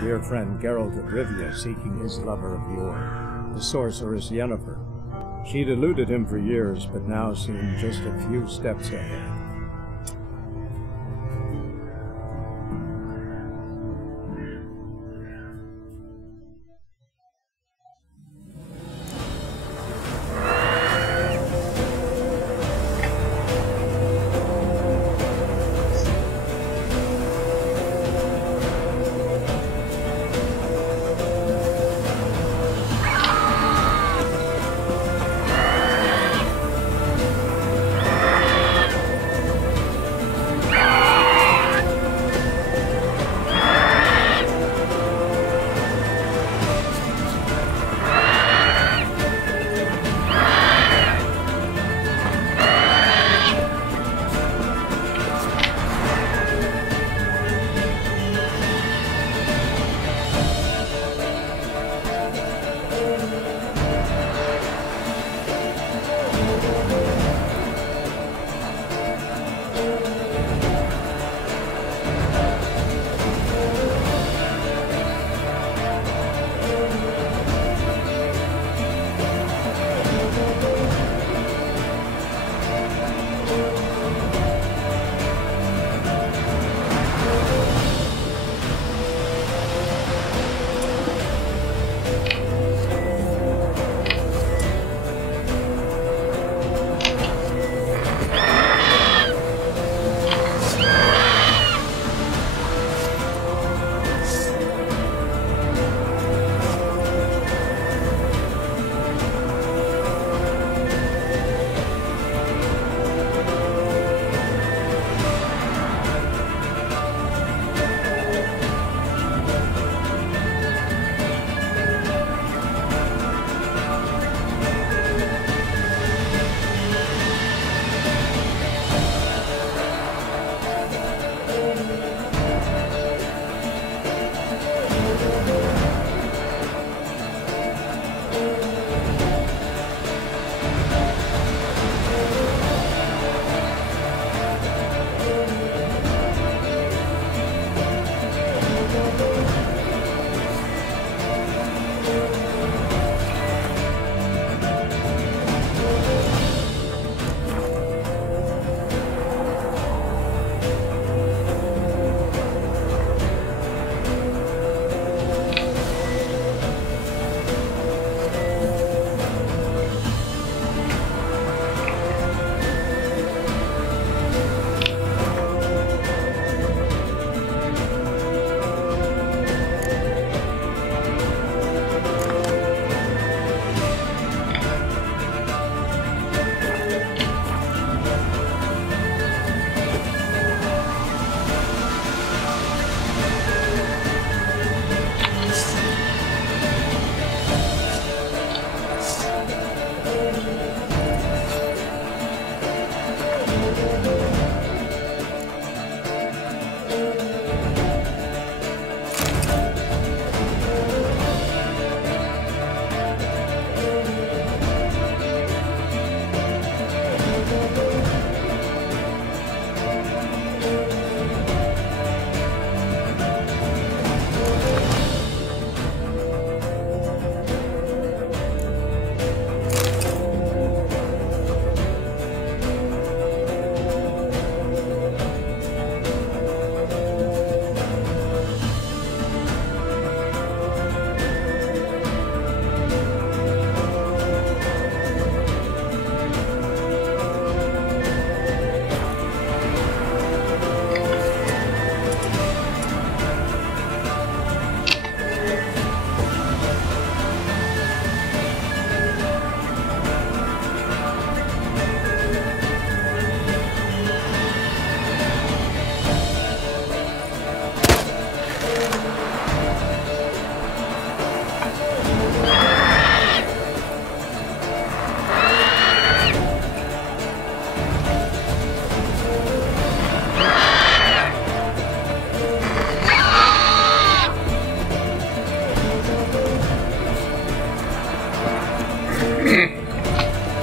dear friend Geralt of Rivia seeking his lover of yore, the sorceress Yennefer. She'd eluded him for years, but now seemed just a few steps ahead.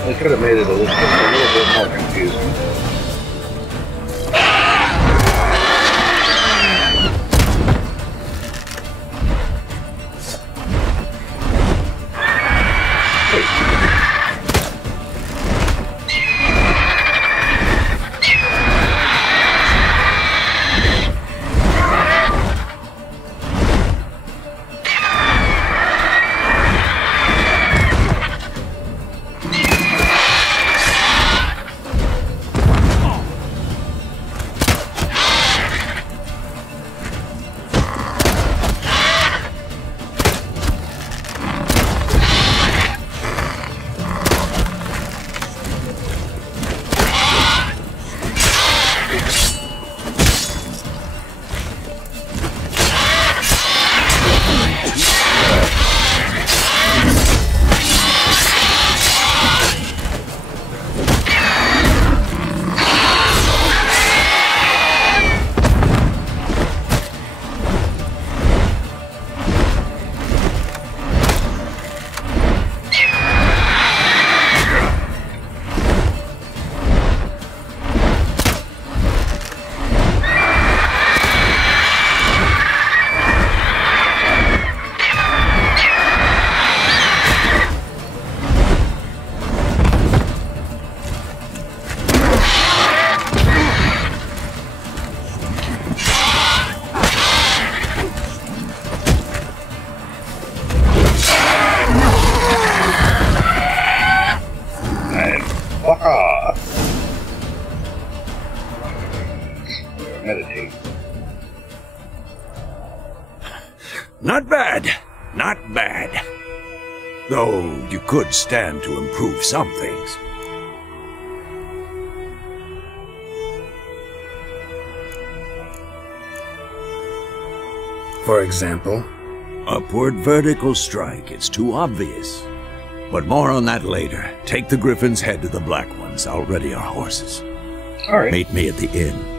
They could have made it a little bit more confusing. Not bad. Not bad. Though you could stand to improve some things. For example? Upward vertical strike. It's too obvious. But more on that later. Take the Griffin's head to the Black Ones. I'll ready our horses. All right. Meet me at the inn.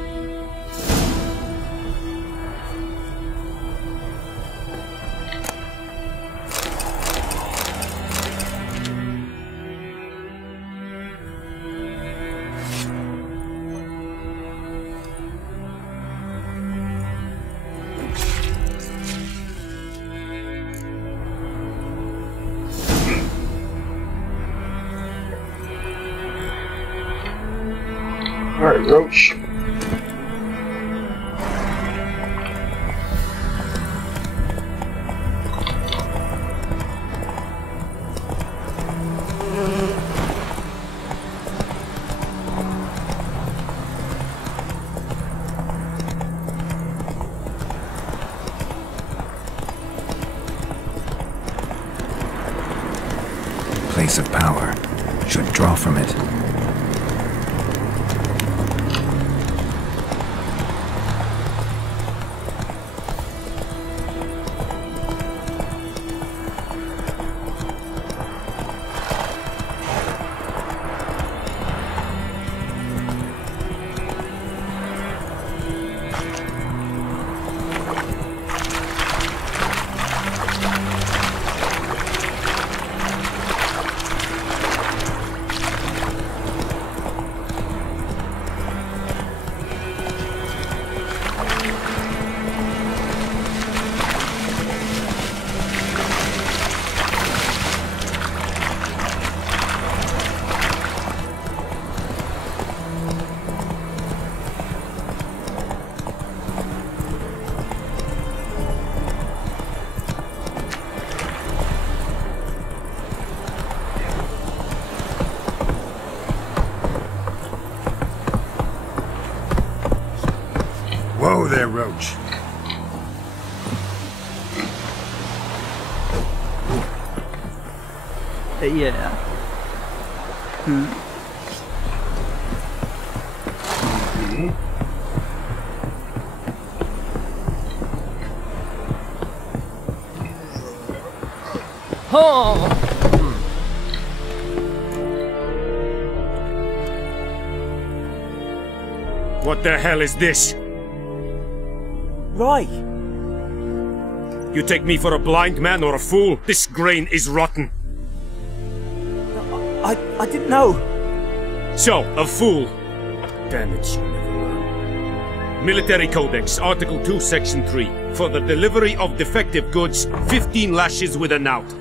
All right, Roach. Place of power. Should draw from it. Whoa there, Roach. Yeah. Oh! What the hell is this? Right. You take me for a blind man or a fool? This grain is rotten. I didn't know. So, a fool. Damn it, you never learn. Military Codex, Article 2, Section 3. For the delivery of defective goods, 15 lashes with a knout.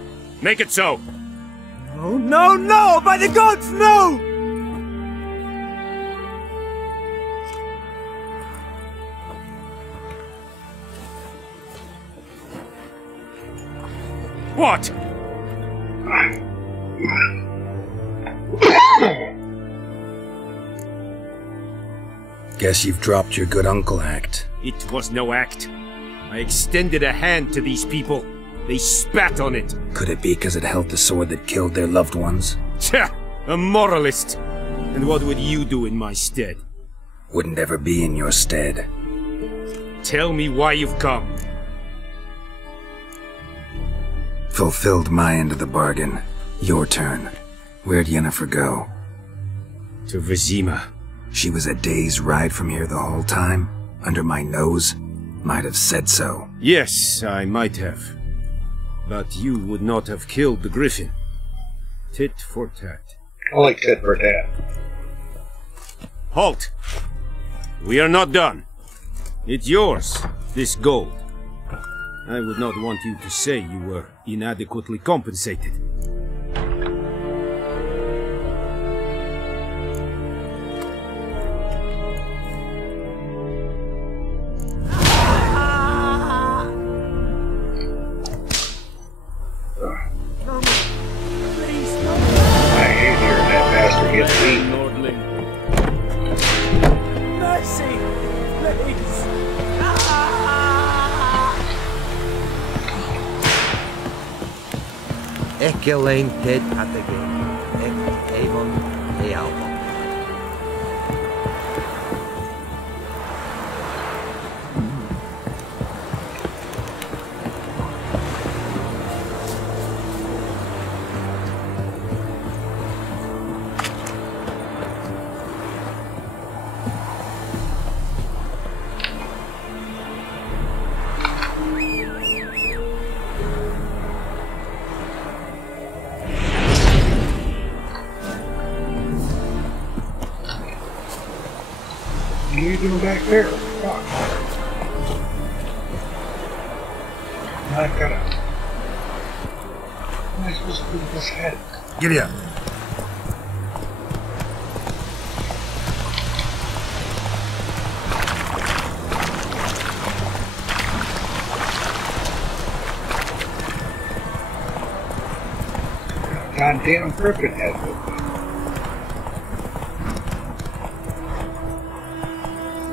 Make it so. Oh, no, no! By the gods, no! What? Guess you've dropped your good uncle act. It was no act. I extended a hand to these people. They spat on it. Could it be because it held the sword that killed their loved ones? Tch! A moralist. And what would you do in my stead? Wouldn't ever be in your stead. Tell me why you've come. Fulfilled my end of the bargain. Your turn. Where'd Yennefer go? To Vizima. She was a day's ride from here the whole time? Under my nose? Might have said so. Yes, I might have. But you would not have killed the Griffin. Tit for tat. I like tit for tat. Halt! We are not done. It's yours, this gold. I would not want you to say you were inadequately compensated. I hate hearing that bastard get beat. Lordling. Mercy! Please! Ecelain ted atagin, ec avon ealvo. What are you doing back there? Fuck. I've got to... How am I supposed to do with this head? Giddy up. Goddamn griffin head with me.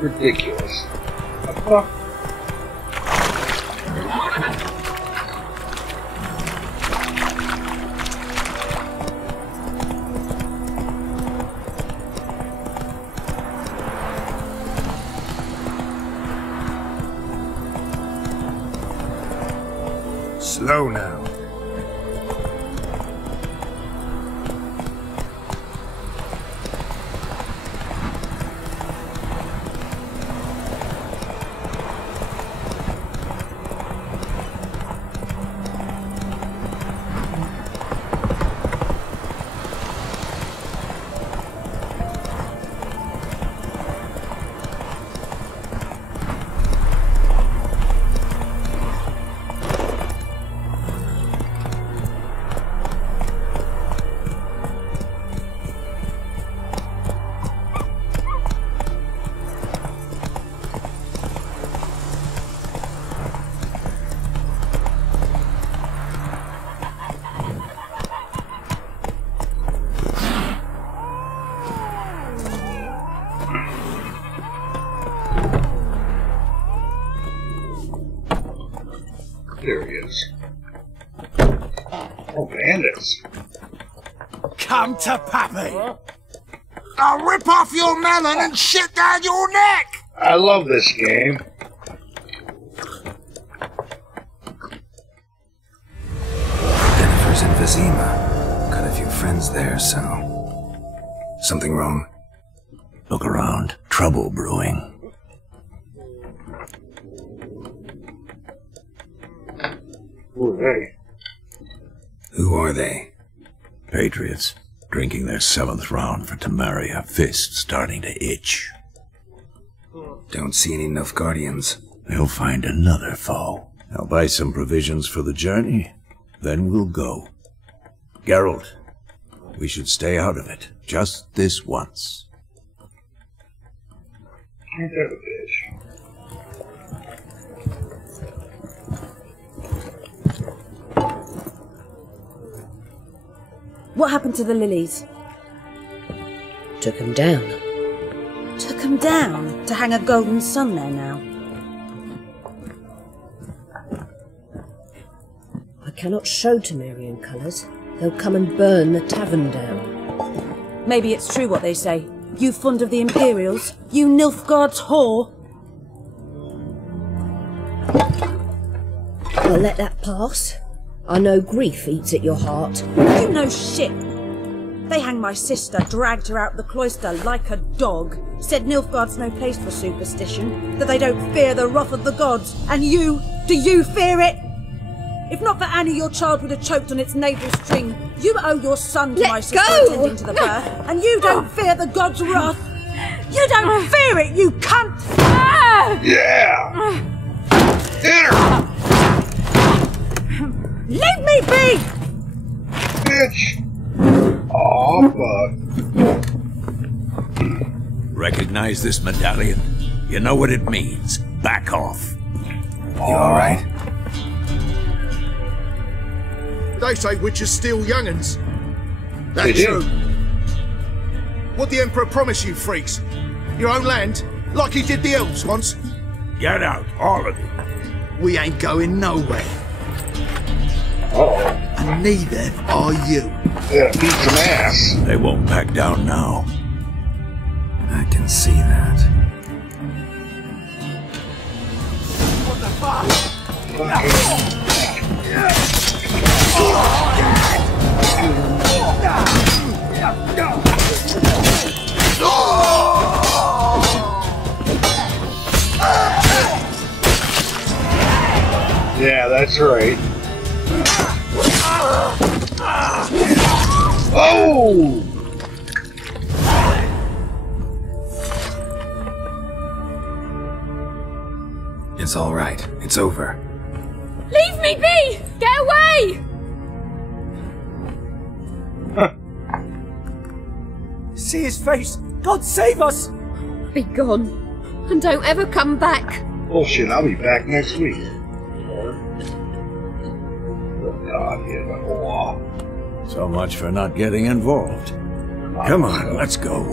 Ridiculous. What the fuck? Slow now. There he is. Oh, bandits. Come to Pappy! I'll rip off your melon and shit down your neck! I love this game. Jennifer's in Vizima. Got a few friends there, so... Something wrong? Look around. Trouble brewing. Who are they? Who are they? Patriots. Drinking their 7th round for Temeria. Fist starting to itch. Don't see any Nilfgaardians. They'll find another foe. I'll buy some provisions for the journey. Then we'll go. Geralt, we should stay out of it. Just this once. Ain't that a bitch? What happened to the lilies? Took him down. Took them down to hang a golden sun there now. I cannot show Temerian colours. They'll come and burn the tavern down. Maybe it's true what they say. You fond of the Imperials? You Nilfgaard's whore? I'll let that pass. I know grief eats at your heart. You know shit. They hanged my sister, dragged her out the cloister like a dog, said Nilfgaard's no place for superstition, that they don't fear the wrath of the gods. And you, do you fear it? If not for Annie, your child would have choked on its navel string. You owe your son to my sister attending to the birth, and you don't fear the gods' wrath. You don't fear it, you cunt! Yeah! Hit her! Leave me be! Bitch! Aw, fuck. Recognize this medallion? You know what it means. Back off. You alright? They say witches steal young'uns. They That's do. true. What the Emperor promise you, freaks? Your own land? Like he did the elves once? Get out, all of you. We ain't going nowhere. Uh-oh. Neither are you. Yeah, beat some ass. They won't back down now. I can see that. What the fuck? Yeah, that's right. Oh! It's all right. It's over. Leave me be! Get away! See his face! God save us! Be gone. And don't ever come back. Bullshit, I'll be back next week. God, yeah, the law. So much for not getting involved. Come on, let's go.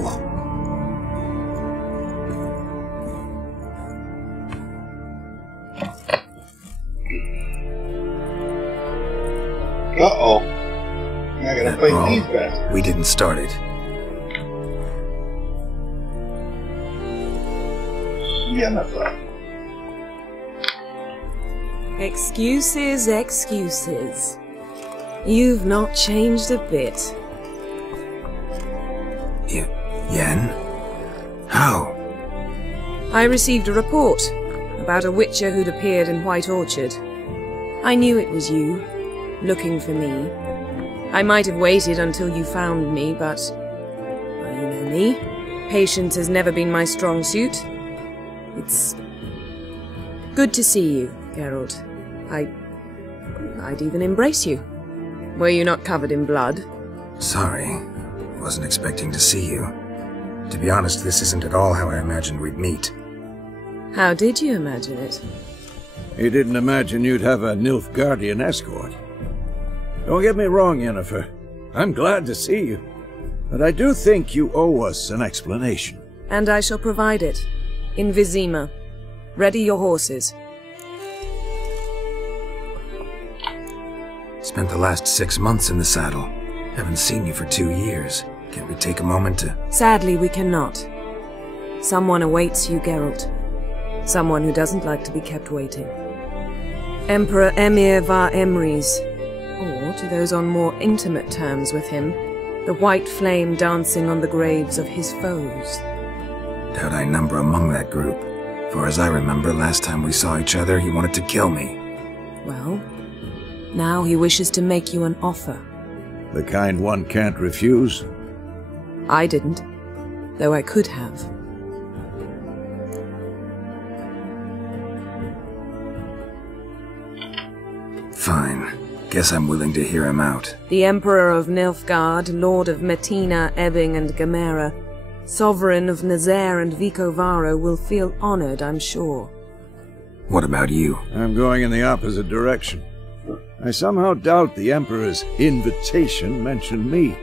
Uh-oh. I gotta fight Wrong. these bastards. We didn't start it. Yennefer. Excuses, excuses. You've not changed a bit. Yen? How? I received a report about a witcher who'd appeared in White Orchard. I knew it was you, looking for me. I might have waited until you found me, but... well, you know me. Patience has never been my strong suit. It's... good to see you, Geralt. I'd even embrace you. Were you not covered in blood? Sorry. Wasn't expecting to see you. To be honest, this isn't at all how I imagined we'd meet. How did you imagine it? He didn't imagine you'd have a Nilfgaardian escort. Don't get me wrong, Yennefer. I'm glad to see you. But I do think you owe us an explanation. And I shall provide it. In Vizima. Ready your horses. Spent the last 6 months in the saddle. Haven't seen you for 2 years. Can we take a moment to... Sadly, we cannot. Someone awaits you, Geralt. Someone who doesn't like to be kept waiting. Emperor Emhyr var Emreis. Or, to those on more intimate terms with him, the white flame dancing on the graves of his foes. Doubt I number among that group. For as I remember, last time we saw each other, he wanted to kill me. Well, now he wishes to make you an offer. The kind one can't refuse? I didn't, though I could have. Fine. Guess I'm willing to hear him out. The Emperor of Nilfgaard, Lord of Metina, Ebbing and Gamera, Sovereign of Nazaire and Vicovaro will feel honored, I'm sure. What about you? I'm going in the opposite direction. I somehow doubt the Emperor's invitation mentioned me.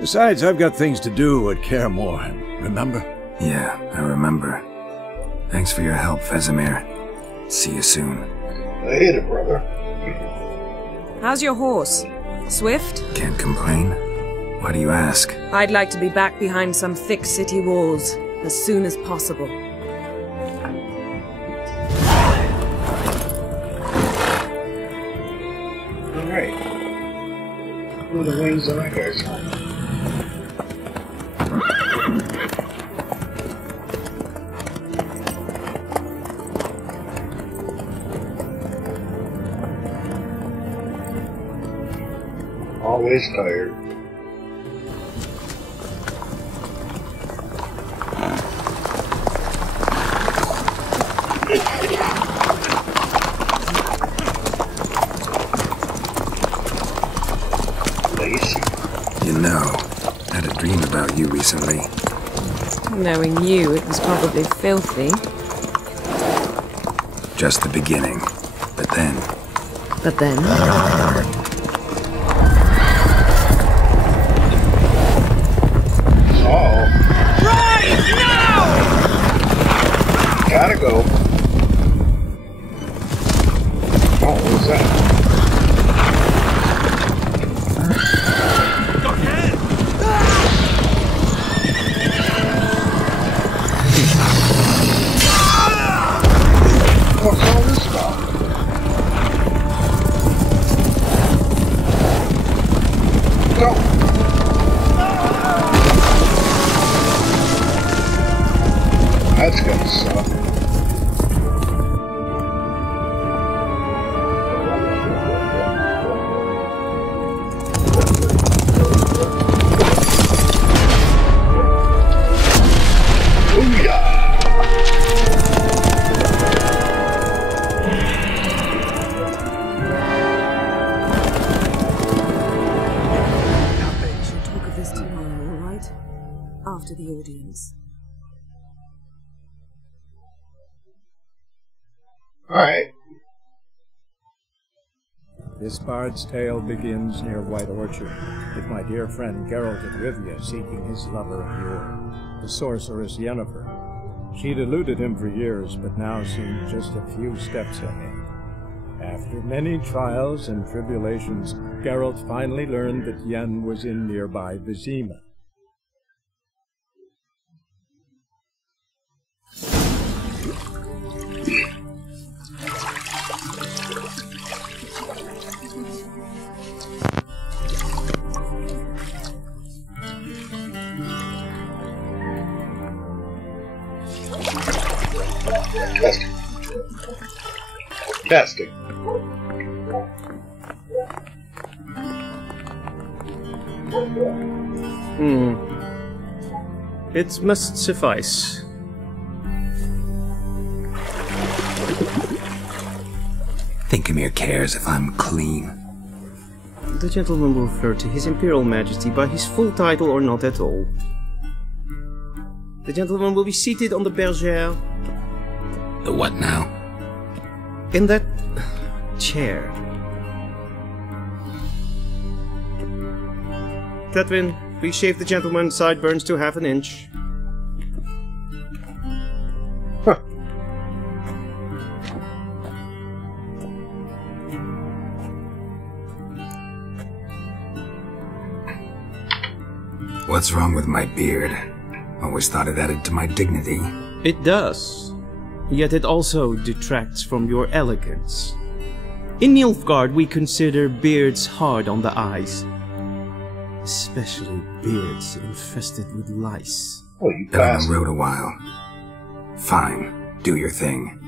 Besides, I've got things to do at Kaer Morhen, remember? Yeah, I remember. Thanks for your help, Vesemir. See you soon. I hit it, brother. How's your horse? Swift? Can't complain. Why do you ask? I'd like to be back behind some thick city walls as soon as possible. Alright. Who are the wings on that guy's on? Always tired. You know, I had a dream about you recently. Knowing you, it was probably filthy. Just the beginning. But then... But then? Gotta go. Oh, what was that? audience. Alright. This bard's tale begins near White Orchard, with my dear friend Geralt of Rivia seeking his lover of yore, the sorceress Yennefer. She'd eluded him for years, but now seemed just a few steps ahead. After many trials and tribulations, Geralt finally learned that Yen was in nearby Vizima. Testing. It must suffice. Thinkamere cares if I'm clean. The gentleman will refer to His Imperial Majesty by his full title or not at all. The gentleman will be seated on the bergère. The what now? In that chair. Tedwin, please shave the gentleman's sideburns to half an inch. Huh. What's wrong with my beard? Always thought it added to my dignity. It does. Yet it also detracts from your elegance. In Nilfgaard we consider beards hard on the eyes. Especially beards infested with lice. Oh, you Been on the road a while. Fine, do your thing.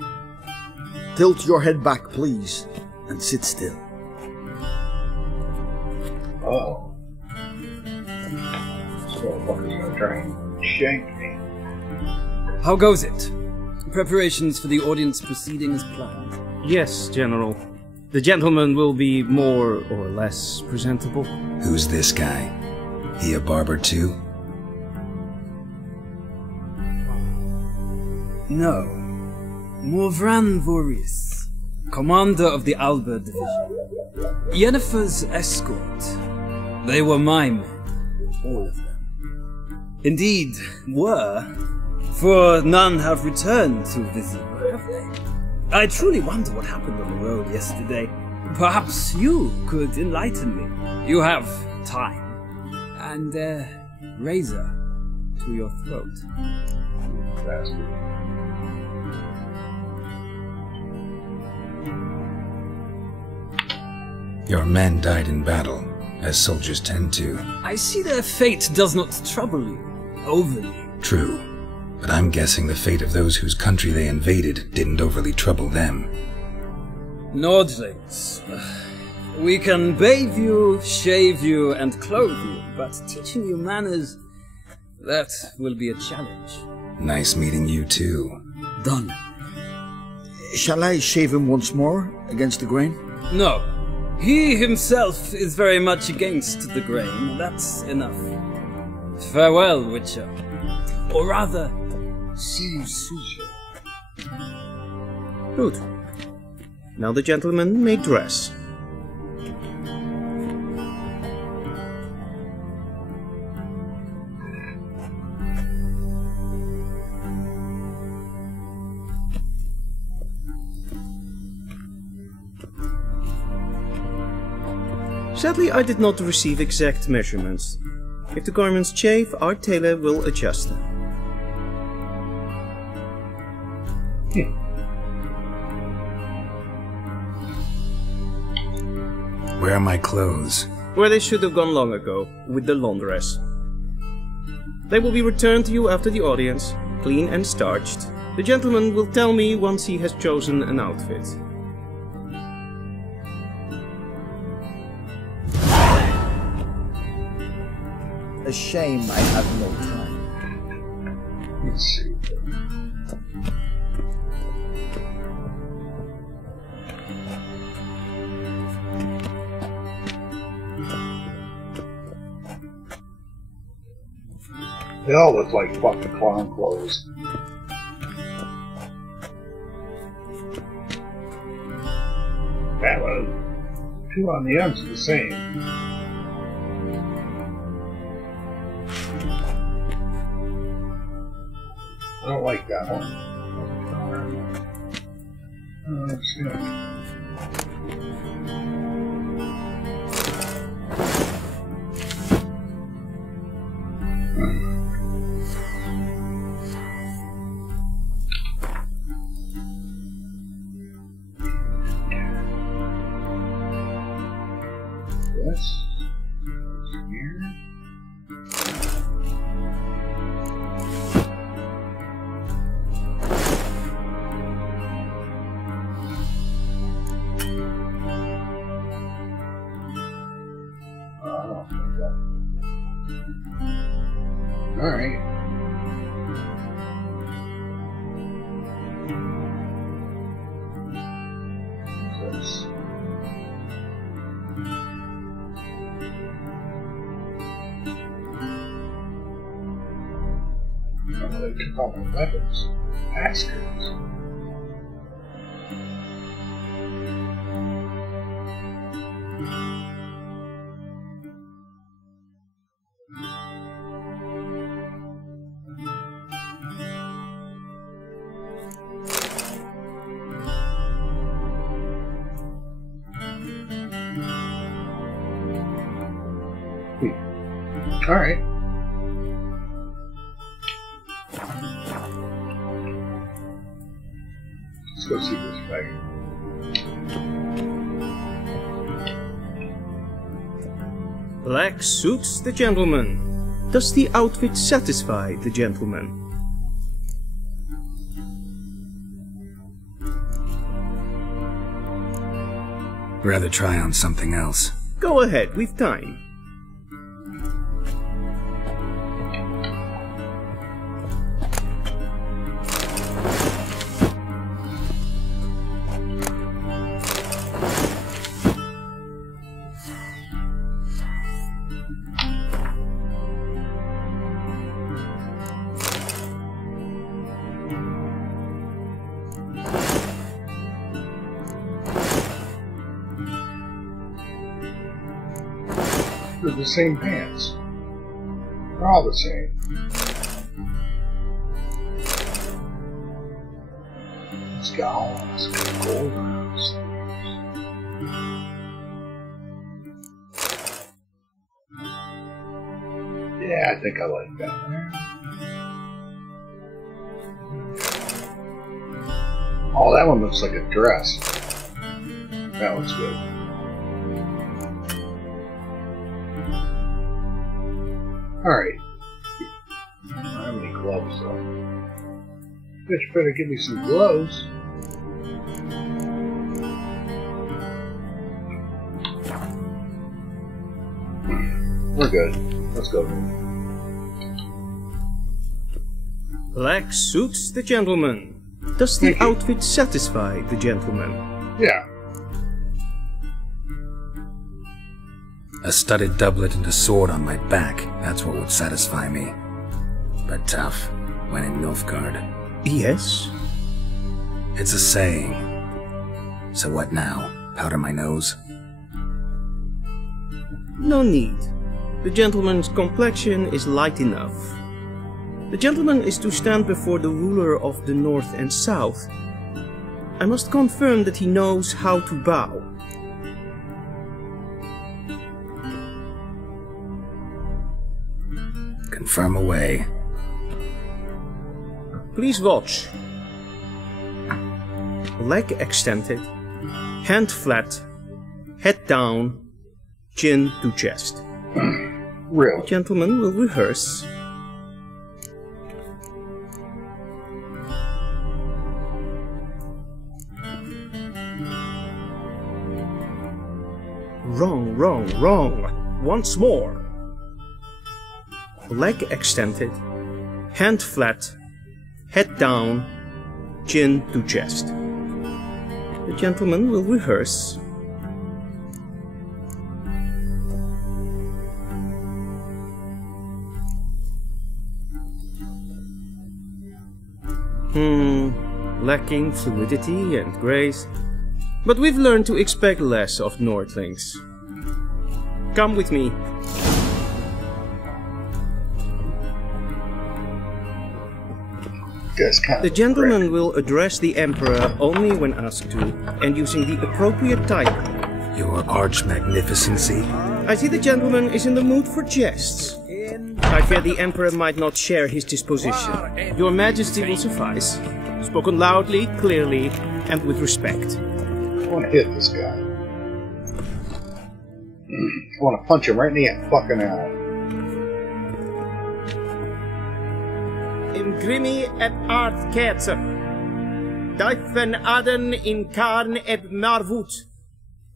Tilt your head back, please, and sit still. Oh. This motherfucker's gonna try and shank me. How goes it? Preparations for the audience proceeding as planned? Yes, General. The gentleman will be more or less presentable. Who's this guy? He a barber too? No. Morvran Vorius, commander of the Alba division. Yennefer's escort. They were my men, all of them. Indeed, were, for none have returned to Vizima, have they? I truly wonder what happened on the road yesterday. Perhaps you could enlighten me. You have time. And razor to your throat. Your men died in battle, as soldiers tend to. I see their fate does not trouble you overly. True, but I'm guessing the fate of those whose country they invaded didn't overly trouble them. Nordlings. We can bathe you, shave you, and clothe you, but teaching you manners, that will be a challenge. Nice meeting you too. Done. Shall I shave him once more against the grain? No. He himself is very much against the grain. That's enough. Farewell, Witcher. Or rather, see you soon. Good. Now the gentleman may dress. Sadly, I did not receive exact measurements. If the garments chafe, our tailor will adjust them. Where are my clothes? Where they should have gone long ago, with the laundress. They will be returned to you after the audience, clean and starched. The gentleman will tell me once he has chosen an outfit. A shame I have no time. Let's see. They all look like fucking clown clothes. That one. Two on the ends are the same. I don't like that one. That's good. Alright. Oh, they took all my weapons. Bastards. Alright. Let's go see this bag. Black suits the gentleman. Does the outfit satisfy the gentleman? Rather try on something else. Go ahead, we've time. They're the same pants. They're all the same. It's got all this gold on it. Yeah, I think I like that. Oh, that one looks like a dress. That looks good. Alright. I don't have any gloves though. Bitch better give me some gloves. We're good. Let's go. Black suits the gentleman. Does the outfit satisfy the gentleman? Yeah. A studded doublet and a sword on my back, that's what would satisfy me. But tough, when in Nilfgaard. Yes? It's a saying. So what now? Powder my nose? No need. The gentleman's complexion is light enough. The gentleman is to stand before the ruler of the North and South. I must confirm that he knows how to bow. Confirm away. Please watch. Leg extended, hand flat, head down, chin to chest. Real. The gentleman will rehearse. Wrong, wrong, wrong. Once more. Leg extended, hand flat, head down, chin to chest. The gentleman will rehearse. Lacking fluidity and grace. But we've learned to expect less of Nordlings. Come with me. The gentleman will address the Emperor only when asked to, and using the appropriate title. Your Arch-Magnificency? I see the gentleman is in the mood for jests. I fear the Emperor might not share his disposition. Your Majesty will suffice. Spoken loudly, clearly, and with respect. I want to hit this guy. I want to punch him right in the fucking eye. Imgrimi et art ketzer. Daifen aden in karn et marvut.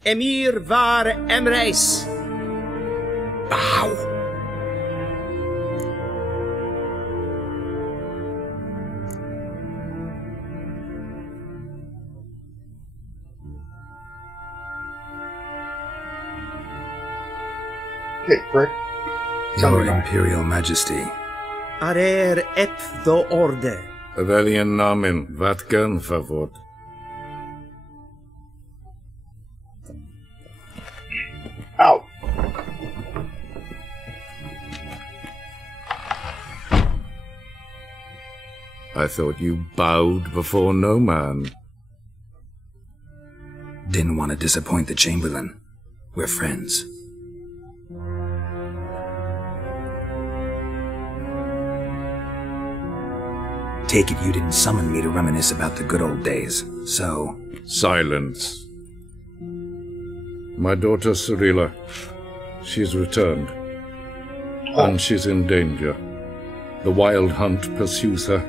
Emir var emreis. Bow. Okay, prick. Your Imperial Majesty. Arer et do orde. Velian namen, vatkan favor. Ow. I thought you bowed before no man. Didn't want to disappoint the Chamberlain. We're friends. Take it you didn't summon me to reminisce about the good old days, so... Silence. My daughter Cirilla, she's returned. And she's in danger. The Wild Hunt pursues her.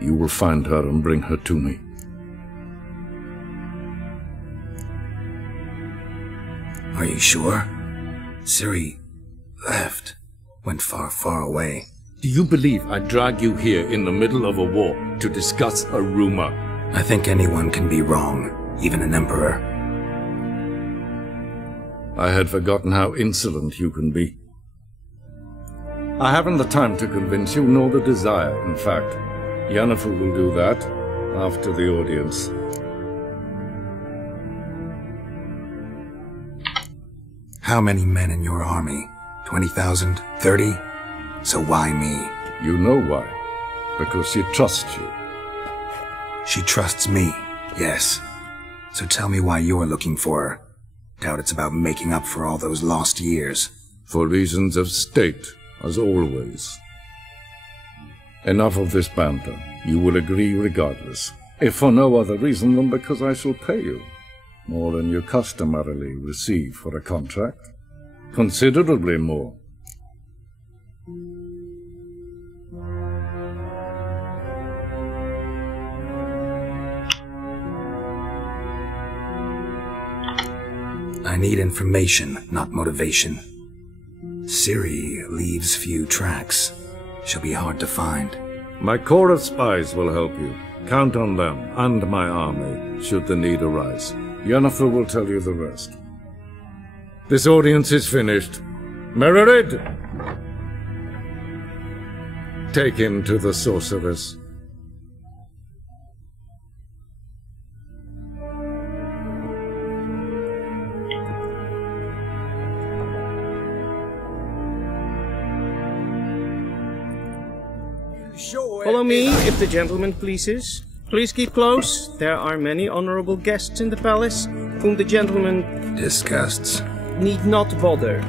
You will find her and bring her to me. Are you sure? Ciri left. Went far, far away. Do you believe I drag you here in the middle of a war to discuss a rumor? I think anyone can be wrong, even an emperor. I had forgotten how insolent you can be. I haven't the time to convince you, nor the desire, in fact. Yennefer will do that after the audience. How many men in your army? 20,000? 30? So why me? You know why. Because she trusts you. She trusts me, yes. So tell me why you're looking for her. Doubt it's about making up for all those lost years. For reasons of state, as always. Enough of this banter. You will agree regardless. If for no other reason than because I shall pay you. More than you customarily receive for a contract. Considerably more. I need information, not motivation. Ciri leaves few tracks. She'll be hard to find. My corps of spies will help you. Count on them, and my army, should the need arise. Yennefer will tell you the rest. This audience is finished. Mererid! Take him to the sorceress. Follow me, if the gentleman pleases. Please keep close. There are many honorable guests in the palace, whom the gentleman... disgusts. ...need not bother.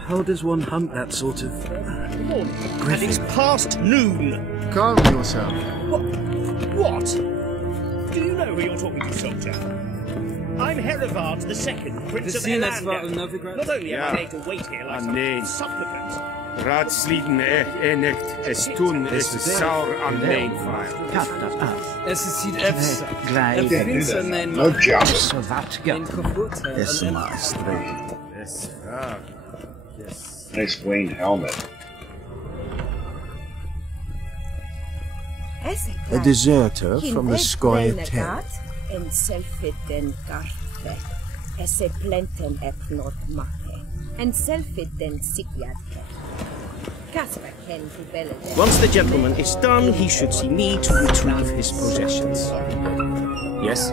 How does one hunt that sort of... And it's past noon. Calm yourself. What? Do you know who you're talking to, soldier? I'm Herivard II, Prince of Elander. Not only am I made to wait here like some supplicant. Raadsliden echt estun is saur an leenfire. Es ziet even glijden. No jumps. Nice Wayne helmet. A deserter from the Scoia tent. En selfiten garfe, esse plenten epnot make. and self-it then Sikiad ken. Casper ken to Belladette. Once the gentleman is done, he should see me to retrieve his possessions. Yes?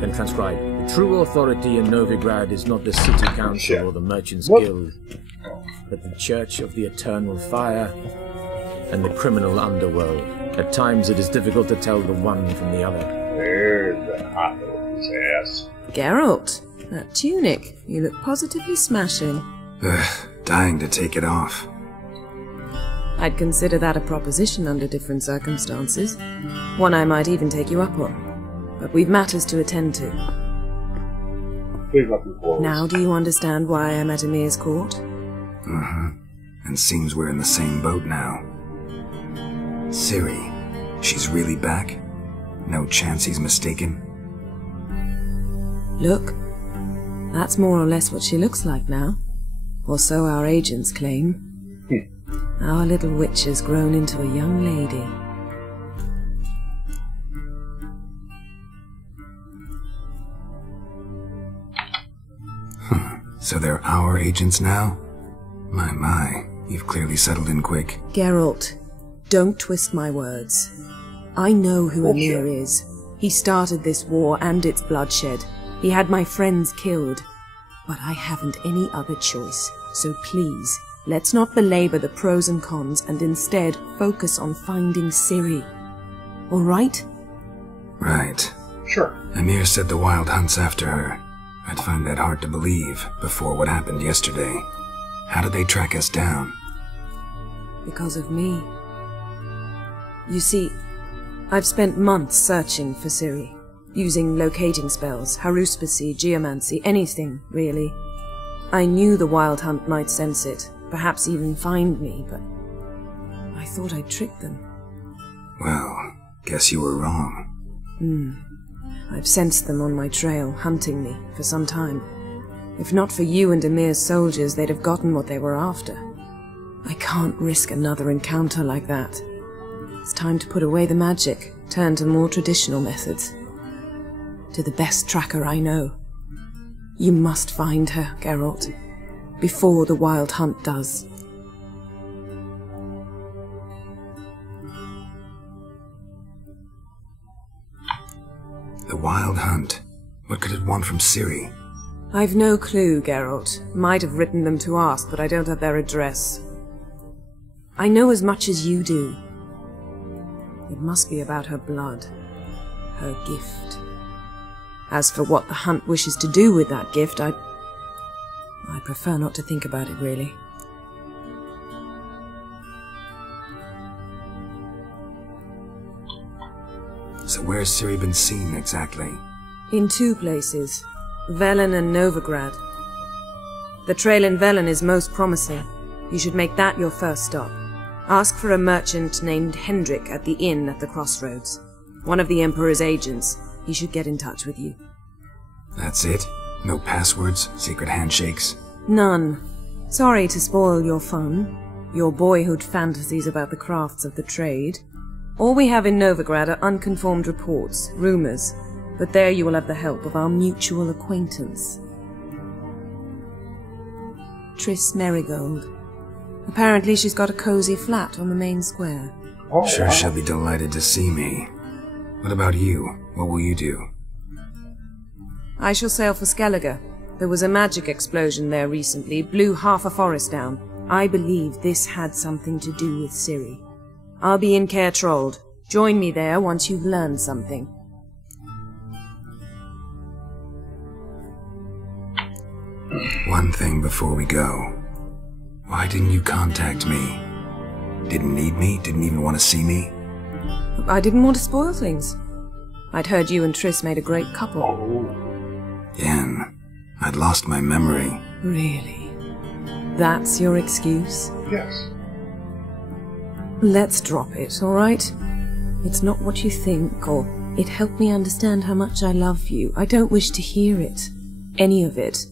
Then transcribe. The true authority in Novigrad is not the city council or the merchants' guild, but the Church of the Eternal Fire and the criminal underworld. At times it is difficult to tell the one from the other. There's the hot his ass. Geralt, that tunic. You look positively smashing. Ugh, dying to take it off. I'd consider that a proposition under different circumstances. One I might even take you up on. But we've matters to attend to. Now do you understand why I'm at Emir's court? Uh-huh. And seems we're in the same boat now. Ciri, she's really back? No chance he's mistaken? Look, that's more or less what she looks like now. Or so our agents claim. Our little witch has grown into a young lady. So they're our agents now? My, you've clearly settled in quick. Geralt, don't twist my words. I know who Emir is. He started this war and its bloodshed. He had my friends killed. But I haven't any other choice. So please, let's not belabor the pros and cons and instead focus on finding Ciri. All right? Right. Sure. Emir said the Wild Hunt's after her. I'd find that hard to believe before what happened yesterday. How did they track us down? Because of me. You see, I've spent months searching for Ciri, using locating spells, haruspicy, geomancy, anything, really. I knew the Wild Hunt might sense it, perhaps even find me, but I thought I'd tricked them. Well, guess you were wrong. I've sensed them on my trail, hunting me, for some time. If not for you and Emir's soldiers, they'd have gotten what they were after. I can't risk another encounter like that. It's time to put away the magic, turn to more traditional methods. To the best tracker I know. You must find her, Geralt, before the Wild Hunt does. The Wild Hunt? What could it want from Ciri? I've no clue, Geralt. Might have written them to ask, but I don't have their address. I know as much as you do. It must be about her blood. Her gift. As for what the Hunt wishes to do with that gift, I prefer not to think about it, really. So where's Ciri been seen, exactly? In 2 places. Velen and Novigrad. The trail in Velen is most promising. You should make that your first stop. Ask for a merchant named Hendrik at the inn at the crossroads. One of the Emperor's agents. He should get in touch with you. That's it? No passwords? Secret handshakes? None. Sorry to spoil your fun. Your boyhood fantasies about the crafts of the trade. All we have in Novigrad are unconfirmed reports, rumors. But there you will have the help of our mutual acquaintance. Triss Merigold. Apparently she's got a cozy flat on the main square. Sure she'll be delighted to see me. What about you? What will you do? I shall sail for Skellige. There was a magic explosion there recently, blew half a forest down. I believe this had something to do with Ciri. I'll be in Caer Trolde. Join me there once you've learned something. One thing before we go. Why didn't you contact me? Didn't need me? Didn't even want to see me? I didn't want to spoil things. I'd heard you and Triss made a great couple. Yen, I'd lost my memory. Really? That's your excuse? Yes. Let's drop it, all right? It's not what you think, or it helped me understand how much I love you. I don't wish to hear it. Any of it.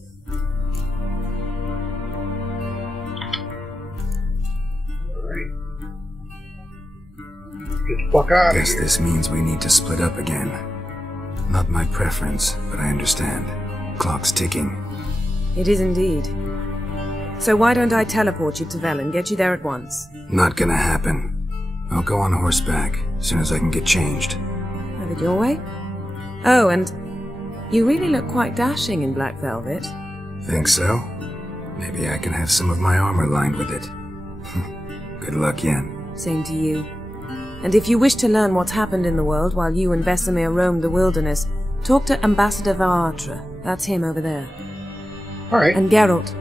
Get the fuck out of here. Guess this means we need to split up again. Not my preference, but I understand. Clock's ticking. It is indeed. So why don't I teleport you to Velen, get you there at once? Not gonna happen. I'll go on horseback, as soon as I can get changed. Have it your way? Oh, and you really look quite dashing in black velvet. Think so? Maybe I can have some of my armor lined with it. Good luck, Yen. Same to you. And if you wish to learn what's happened in the world while you and Vesemir roamed the wilderness, talk to Ambassador Varatra. That's him over there. Alright. And Geralt,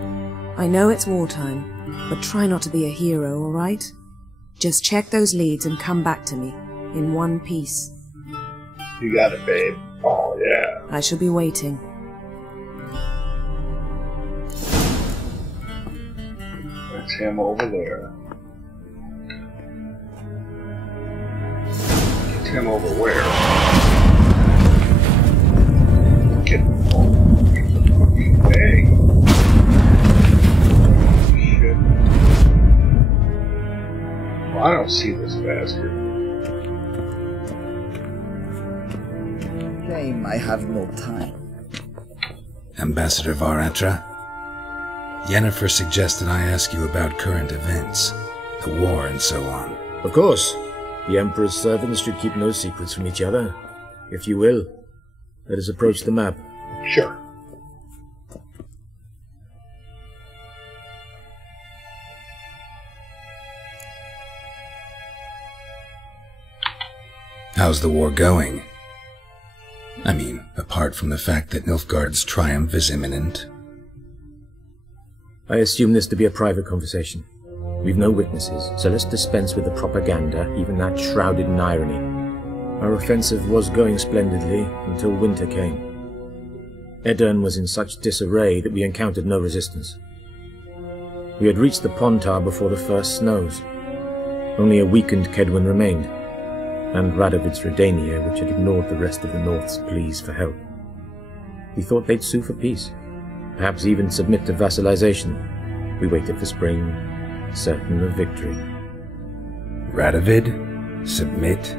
I know it's wartime, but try not to be a hero, alright? Just check those leads and come back to me, in one piece. You got it, babe. Oh, yeah. I shall be waiting. That's him over there. It's him over where? Get him over. Hey. Shit. Well, I don't see this bastard. Shame I have no time. Ambassador Varatra? Yennefer suggested I ask you about current events, the war and so on. Of course. The Emperor's servants should keep no secrets from each other. If you will, let us approach the map. Sure. How's the war going? I mean, apart from the fact that Nilfgaard's triumph is imminent. I assume this to be a private conversation. We've no witnesses, so let's dispense with the propaganda, even that shrouded in irony. Our offensive was going splendidly until winter came. Edirn was in such disarray that we encountered no resistance. We had reached the Pontar before the first snows. Only a weakened Kedwen remained, and Radovid's Redania, which had ignored the rest of the North's pleas for help. We thought they'd sue for peace, perhaps even submit to vassalization. We waited for spring, certain of victory. Radovid? Submit?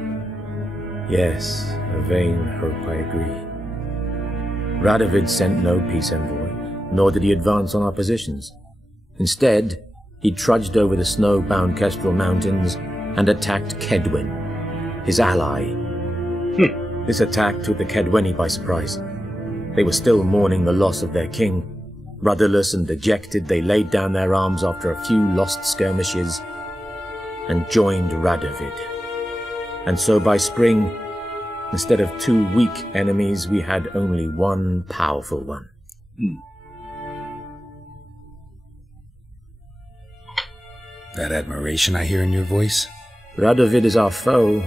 Yes, a vain hope, I agree. Radovid sent no peace envoy, nor did he advance on our positions. Instead, he trudged over the snow-bound Kestrel Mountains and attacked Kedwen, his ally. This attack took the Kedweni by surprise. They were still mourning the loss of their king. Rudderless and dejected, they laid down their arms after a few lost skirmishes and joined Radovid. And so by spring, instead of 2 weak enemies, we had only one powerful one. That admiration I hear in your voice? Radovid is our foe,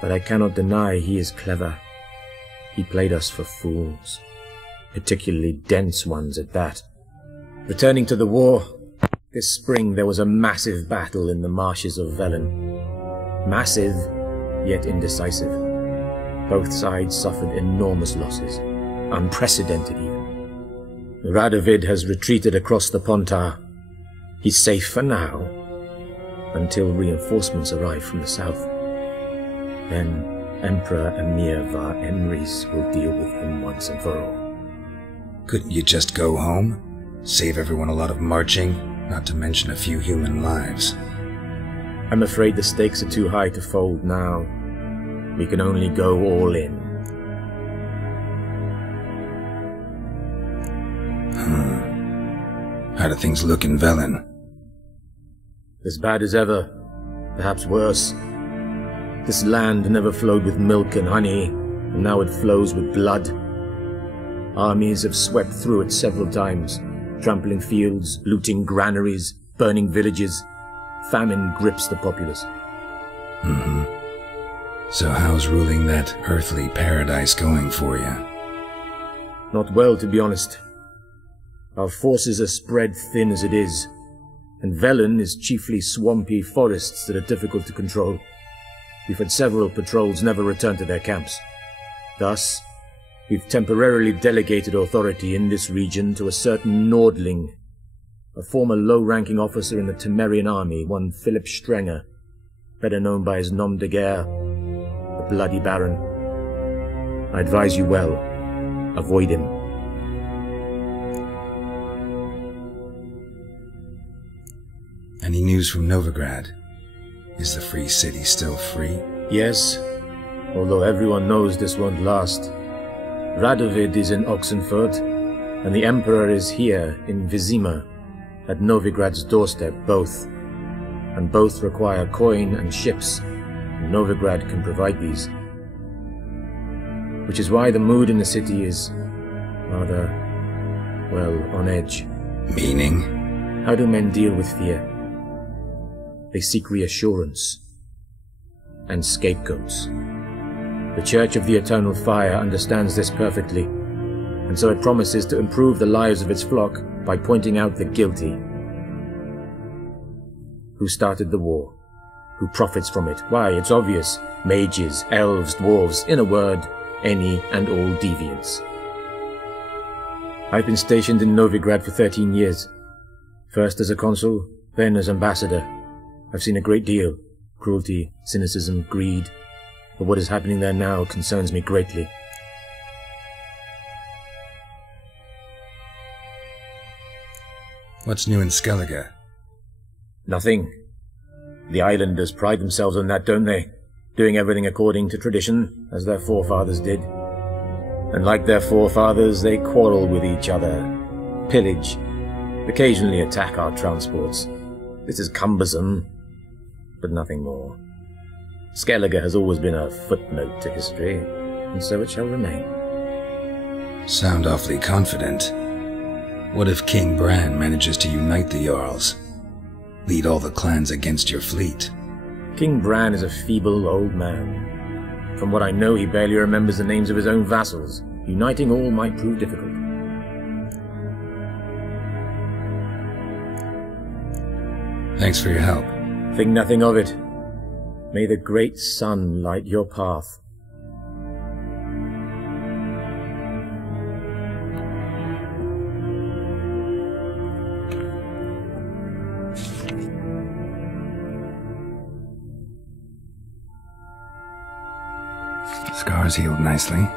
but I cannot deny he is clever. He played us for fools, particularly dense ones at that. Returning to the war, this spring there was a massive battle in the marshes of Velen. Massive, yet indecisive. Both sides suffered enormous losses, unprecedented even. Radovid has retreated across the Pontar. He's safe for now, until reinforcements arrive from the south. Then Emperor Emir var Emrys will deal with him once and for all. Couldn't you just go home? Save everyone a lot of marching, not to mention a few human lives. I'm afraid the stakes are too high to fold now. We can only go all in. How do things look in Velen? As bad as ever, perhaps worse. This land never flowed with milk and honey, and now it flows with blood. Armies have swept through it several times, trampling fields, looting granaries, burning villages. Famine grips the populace. So how's ruling that earthly paradise going for you? Not well, to be honest. Our forces are spread thin as it is, and Velen is chiefly swampy forests that are difficult to control. We've had several patrols never return to their camps. Thus, we've temporarily delegated authority in this region to a certain Nordling, a former low-ranking officer in the Temerian army, one Philip Strenger, better known by his nom de guerre, the Bloody Baron. I advise you well, avoid him. Any news from Novigrad? Is the free city still free? Yes, although everyone knows this won't last. Radovid is in Oxenfurt, and the Emperor is here in Vizima, at Novigrad's doorstep, both. And both require coin and ships, and Novigrad can provide these. Which is why the mood in the city is rather, well, on edge. Meaning? How do men deal with fear? They seek reassurance and scapegoats. The Church of the Eternal Fire understands this perfectly, and so it promises to improve the lives of its flock by pointing out the guilty. Who started the war? Who profits from it? Why, it's obvious. Mages, elves, dwarves, in a word, any and all deviants. I've been stationed in Novigrad for 13 years. First as a consul, then as ambassador. I've seen a great deal. Cruelty, cynicism, greed. But what is happening there now concerns me greatly. What's new in Skellige? Nothing. The islanders pride themselves on that, don't they? Doing everything according to tradition, as their forefathers did. And like their forefathers, they quarrel with each other, pillage, occasionally attack our transports. This is cumbersome, but nothing more. Skellige has always been a footnote to history, and so it shall remain. Sound awfully confident. What if King Bran manages to unite the Jarls? Lead all the clans against your fleet? King Bran is a feeble old man. From what I know, he barely remembers the names of his own vassals. Uniting all might prove difficult. Thanks for your help. Think nothing of it. May the great sun light your path. Scars healed nicely.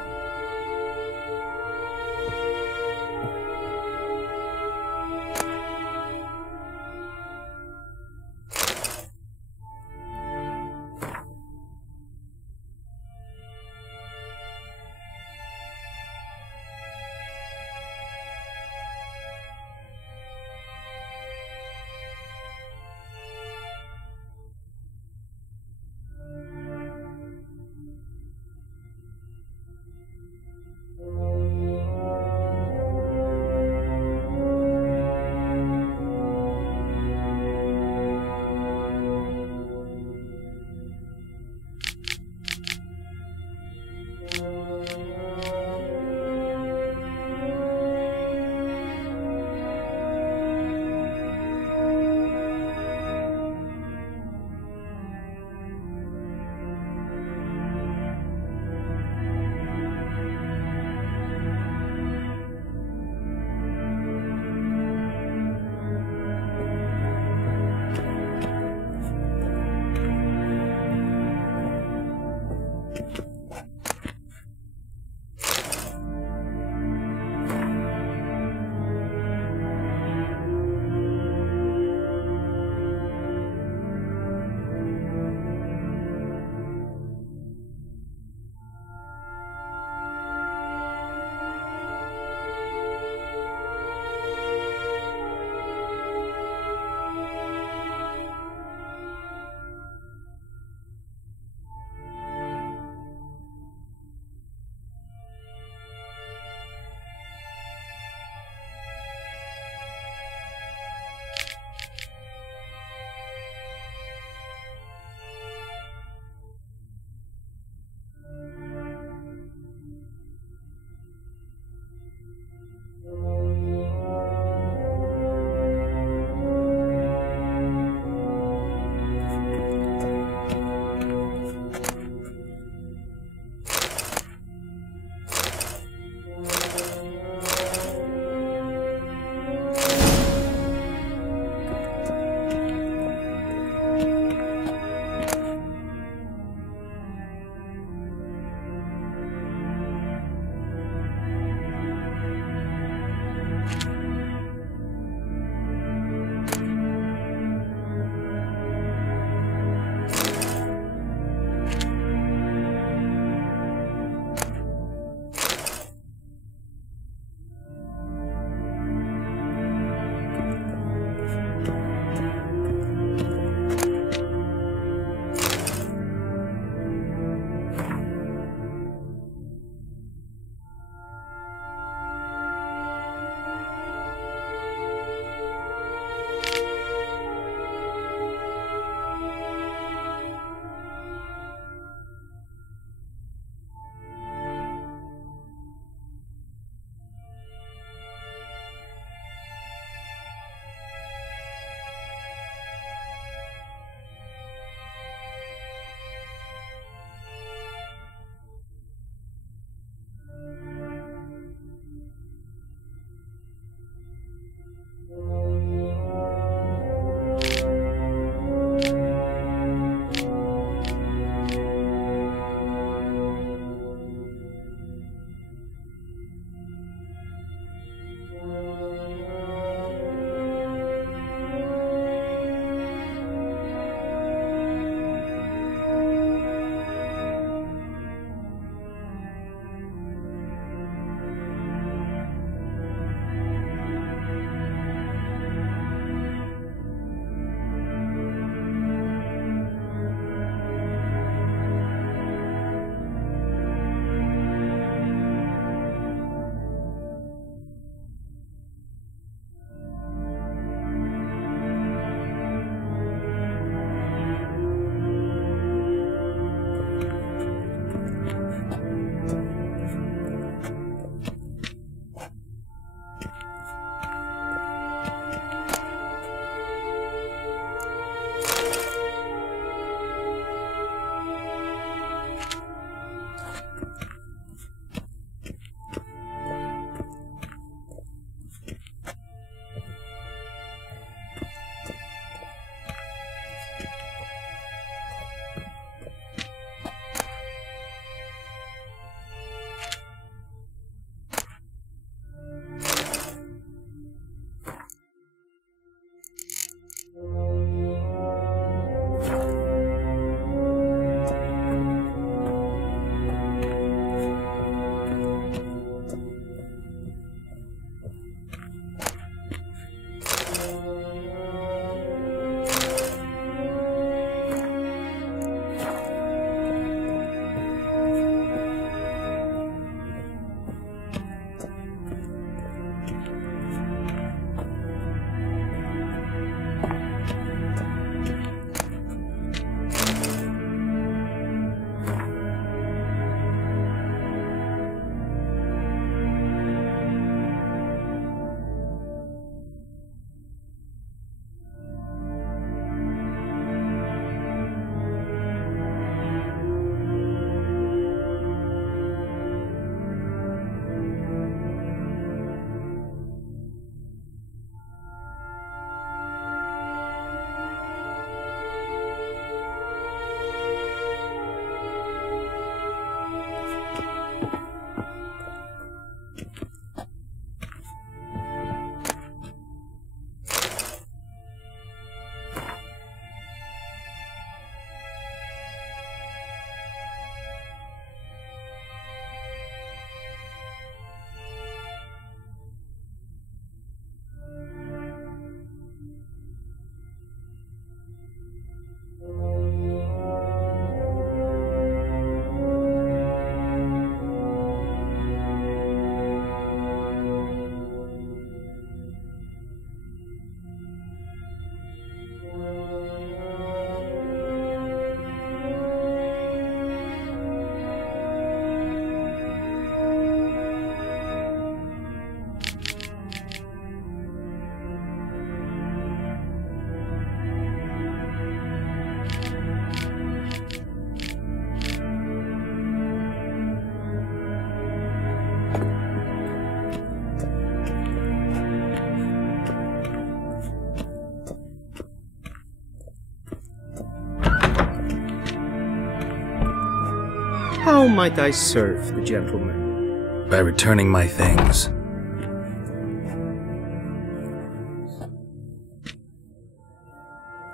How might I serve the gentleman? By returning my things.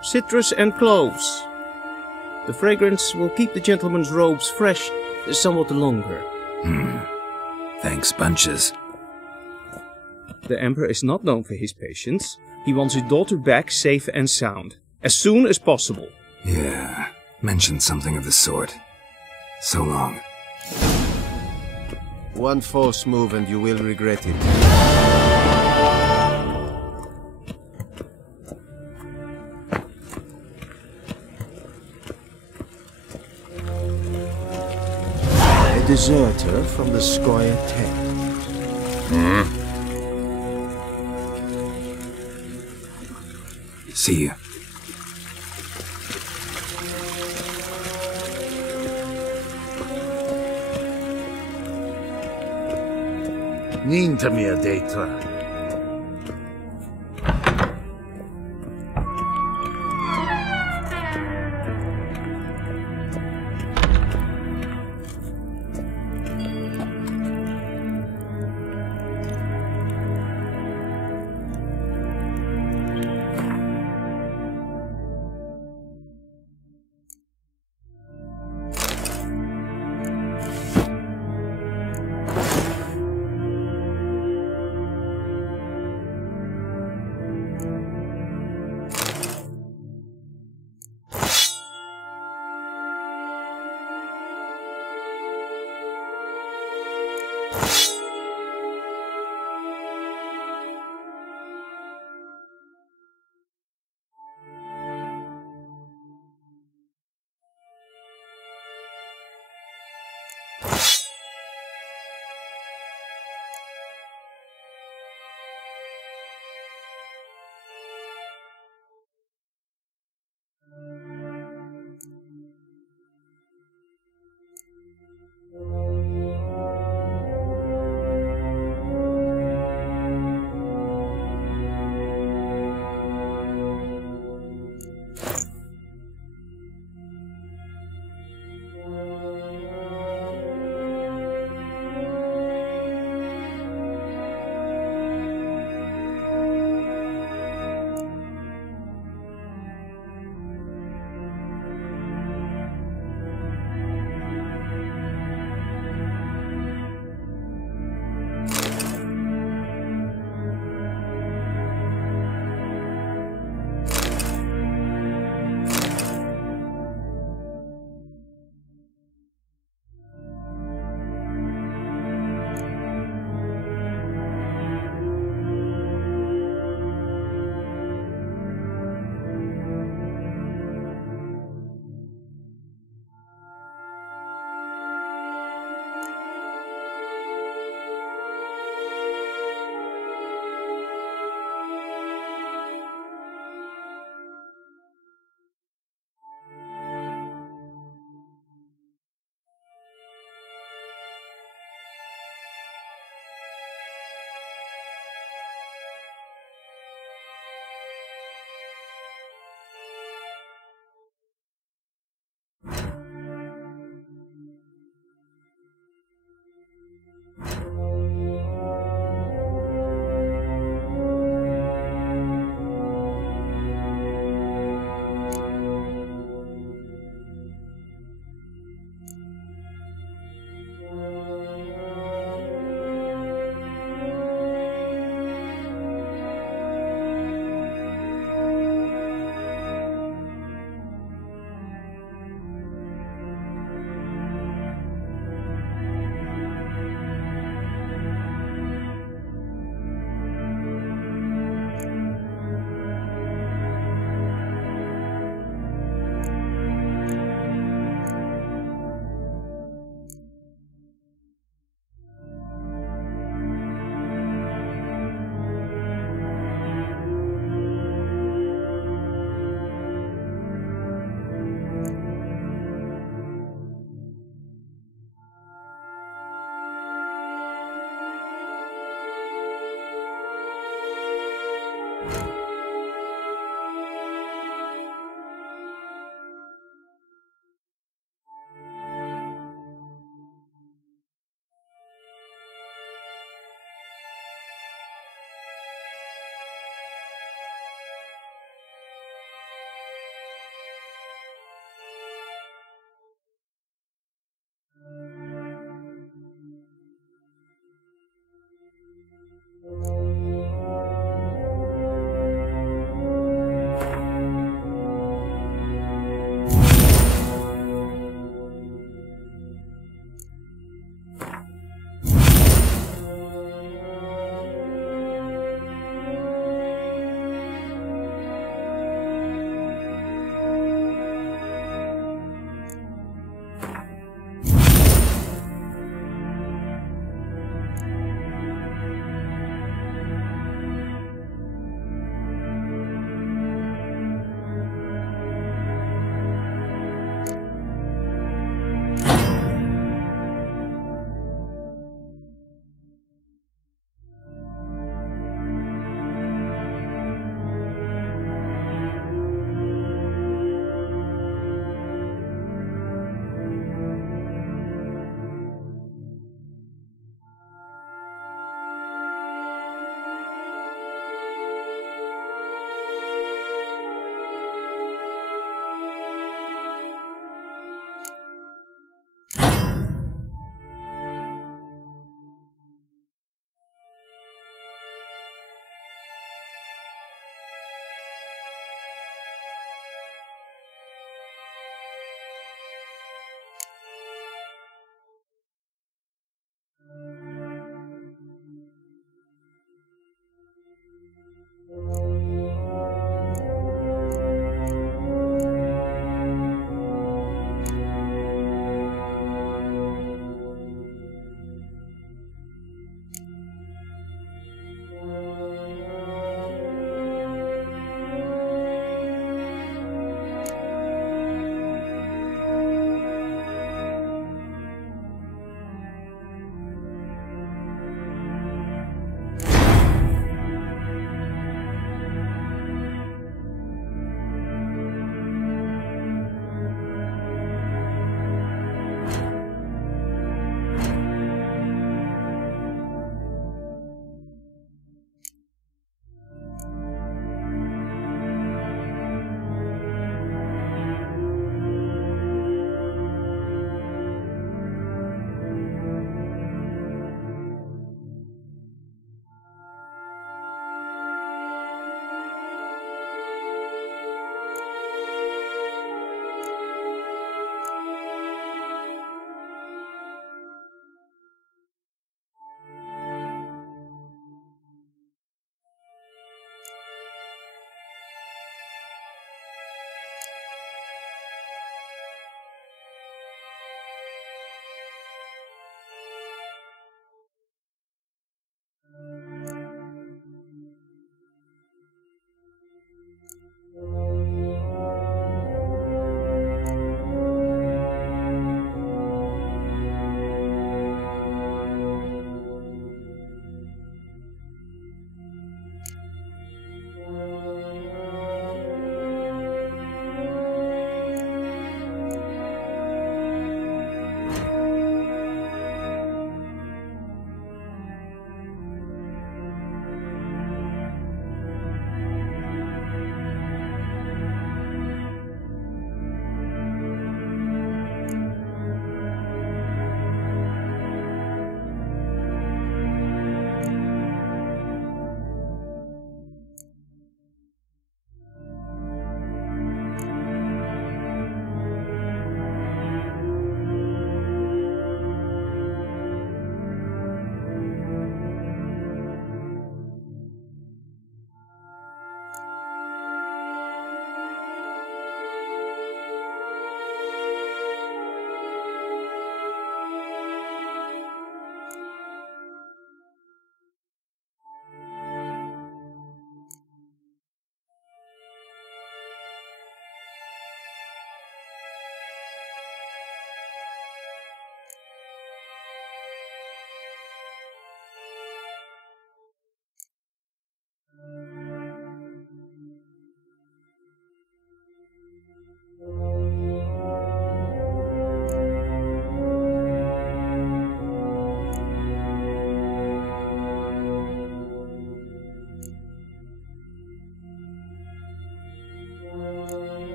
Citrus and cloves. The fragrance will keep the gentleman's robes fresh somewhat longer. Thanks, bunches. The Emperor is not known for his patience. He wants his daughter back safe and sound, as soon as possible. Yeah, mentioned something of the sort. So long. One false move and you will regret it. A deserter from the Squire tent. See you. Nintamir Deitra.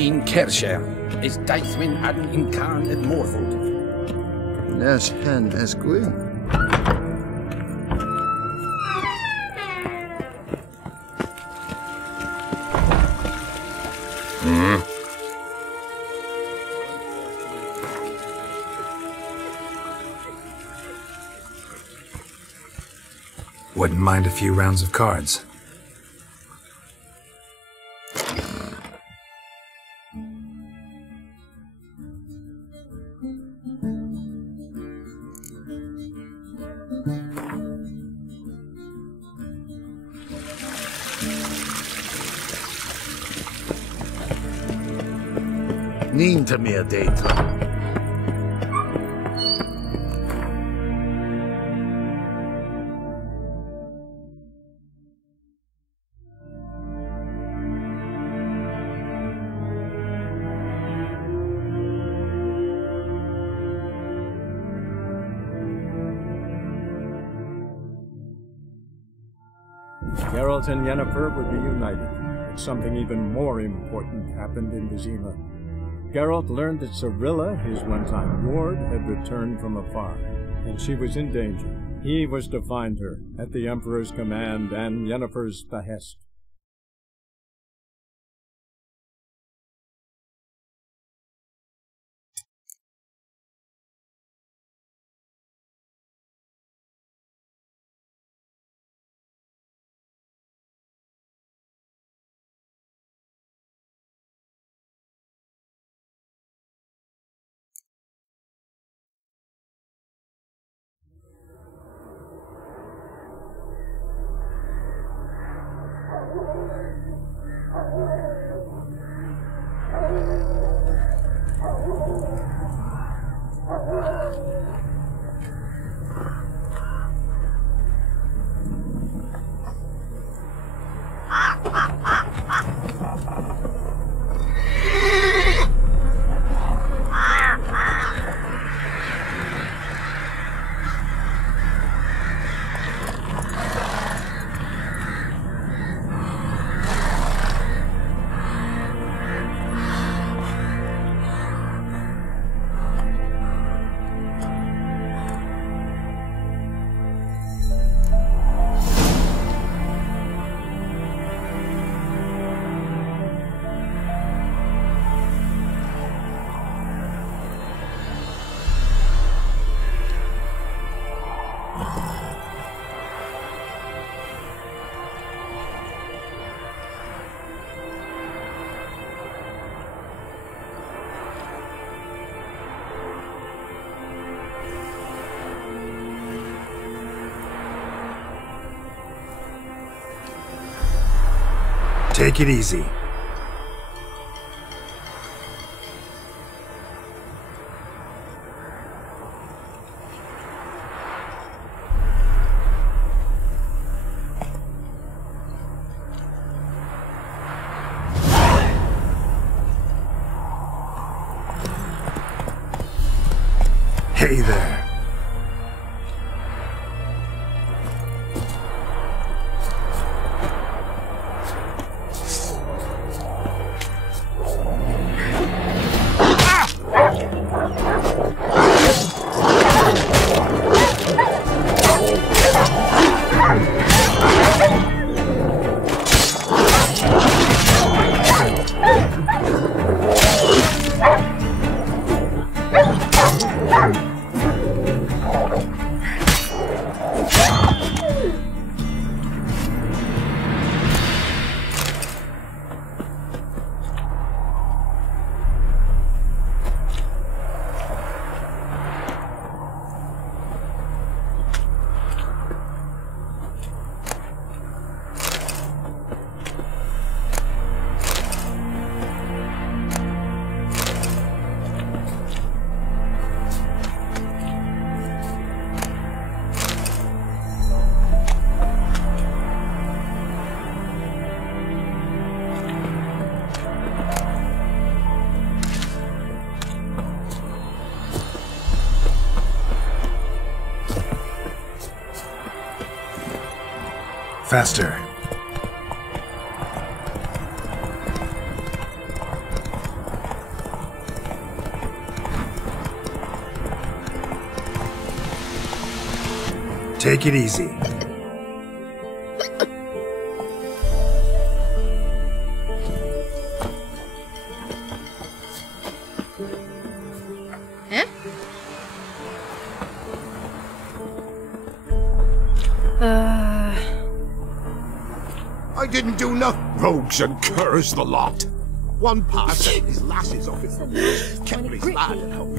Ein Kersher, is Deithwin Adden in Khan at Morfold. Nes hen es gwyn. Wouldn't mind a few rounds of cards. Niente meer data. Geralt and Yennefer were reunited, but something even more important happened in Vizima. Geralt learned that Cirilla, his one-time ward, had returned from afar, and she was in danger. He was to find her, at the Emperor's command and Yennefer's behest. Take it easy. Hey there. Faster. Take it easy. I didn't do nothing. Rogues and curs the lot. One part sent his lasses off his kept his lad at home.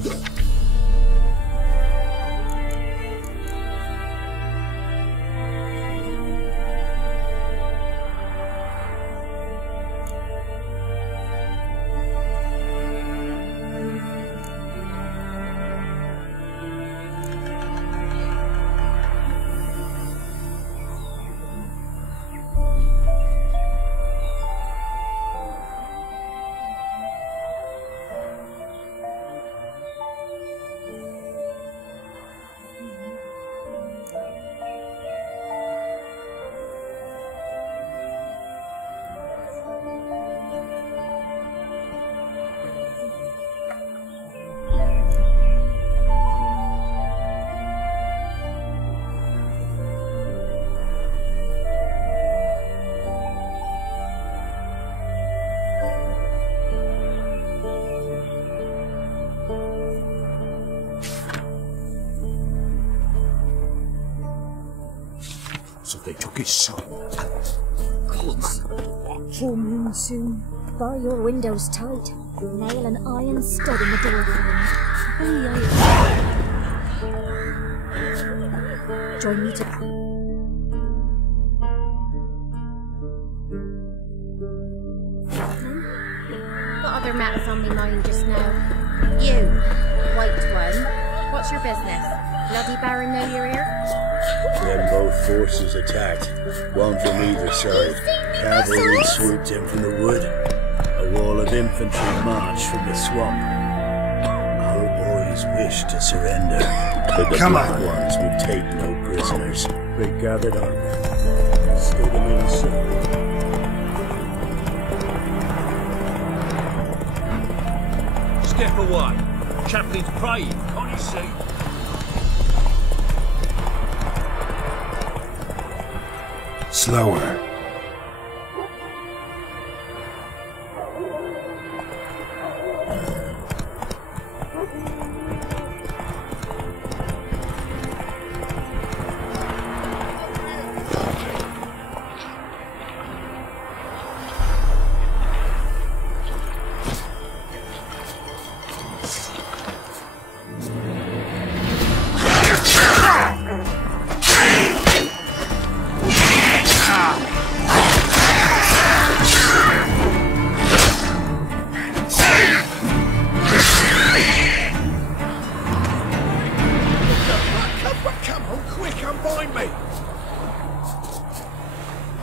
So they took his son. Full moon soon. Bar your windows tight. Nail an iron stud in the door frame. Join me to... What other matters on my mind just now? You, white one. What's your business? Bloody Baron know you're here? When both forces attacked, one from either side, cavalry swooped in from the wood, a wall of infantry marched from the swamp. Our boys wished to surrender, but the black ones would take no prisoners. They gathered our men, stood them in a circle. Step away. Chaplain's praying, can't you see? Slower.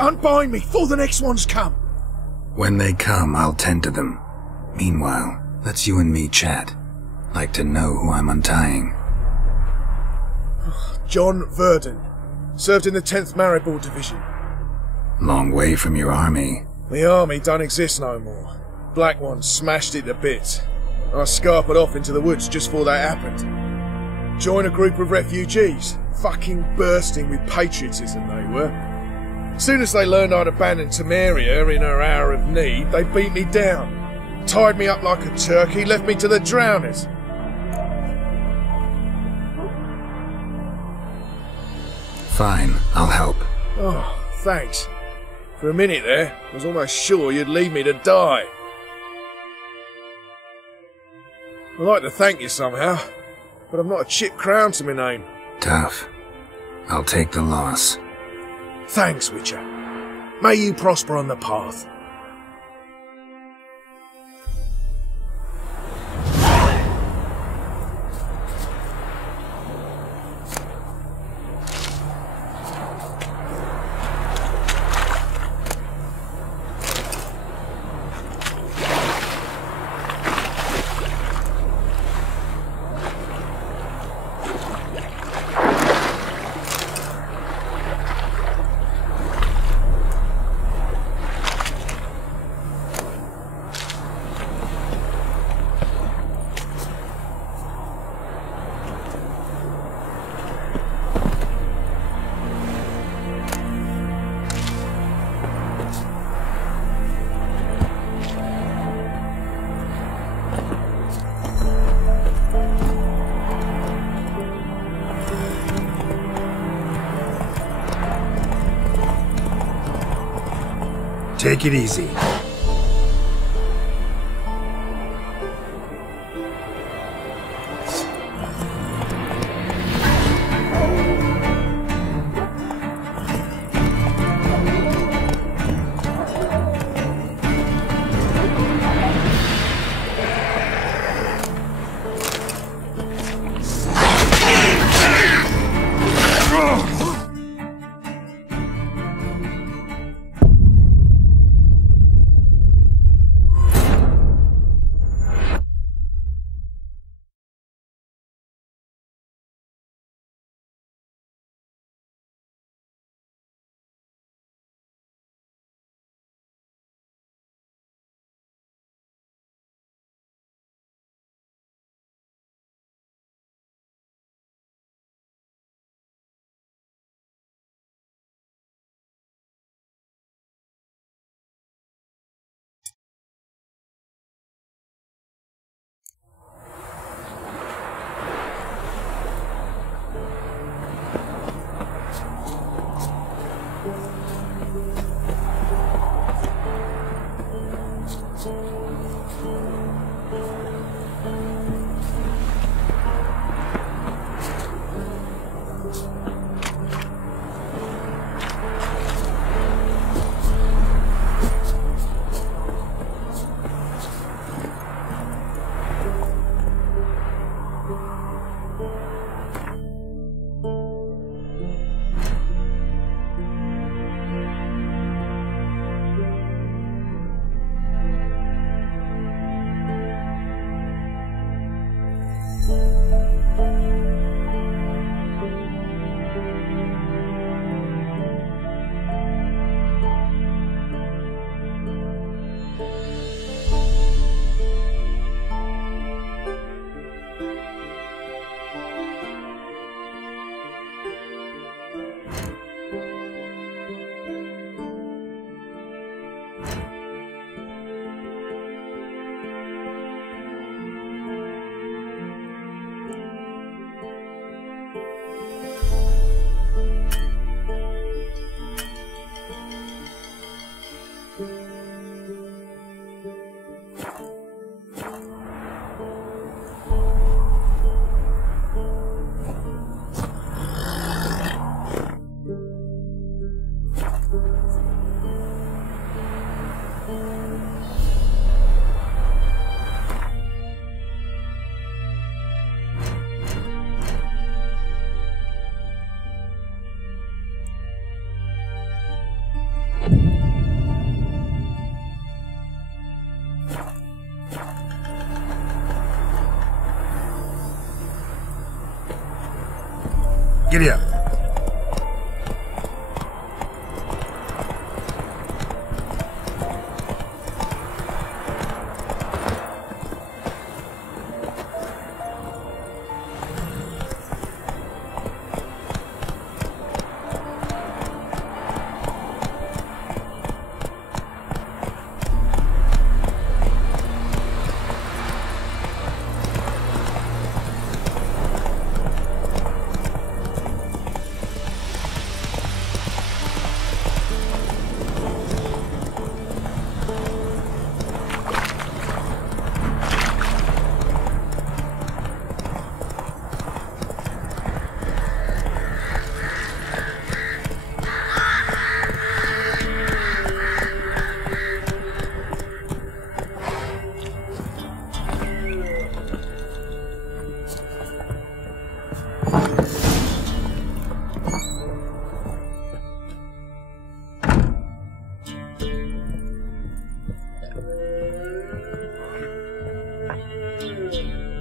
Unbind me before the next ones come. When they come, I'll tend to them. Meanwhile, let's you and me chat. Like to know who I'm untying. John Verdon. Served in the 10th Maribor Division. Long way from your army. The army don't exist no more. Black ones smashed it to bits. I scarpered off into the woods just before that happened. Joined a group of refugees. Fucking bursting with patriotism they were. As soon as they learned I'd abandoned Temeria in her hour of need, they beat me down. Tied me up like a turkey, left me to the drowners. Fine, I'll help. Oh, thanks. For a minute there, I was almost sure you'd leave me to die. I'd like to thank you somehow, but I've not a chip crown to my name. Tough. I'll take the loss. Thanks, Witcher. May you prosper on the path. Take it easy. Giddy up.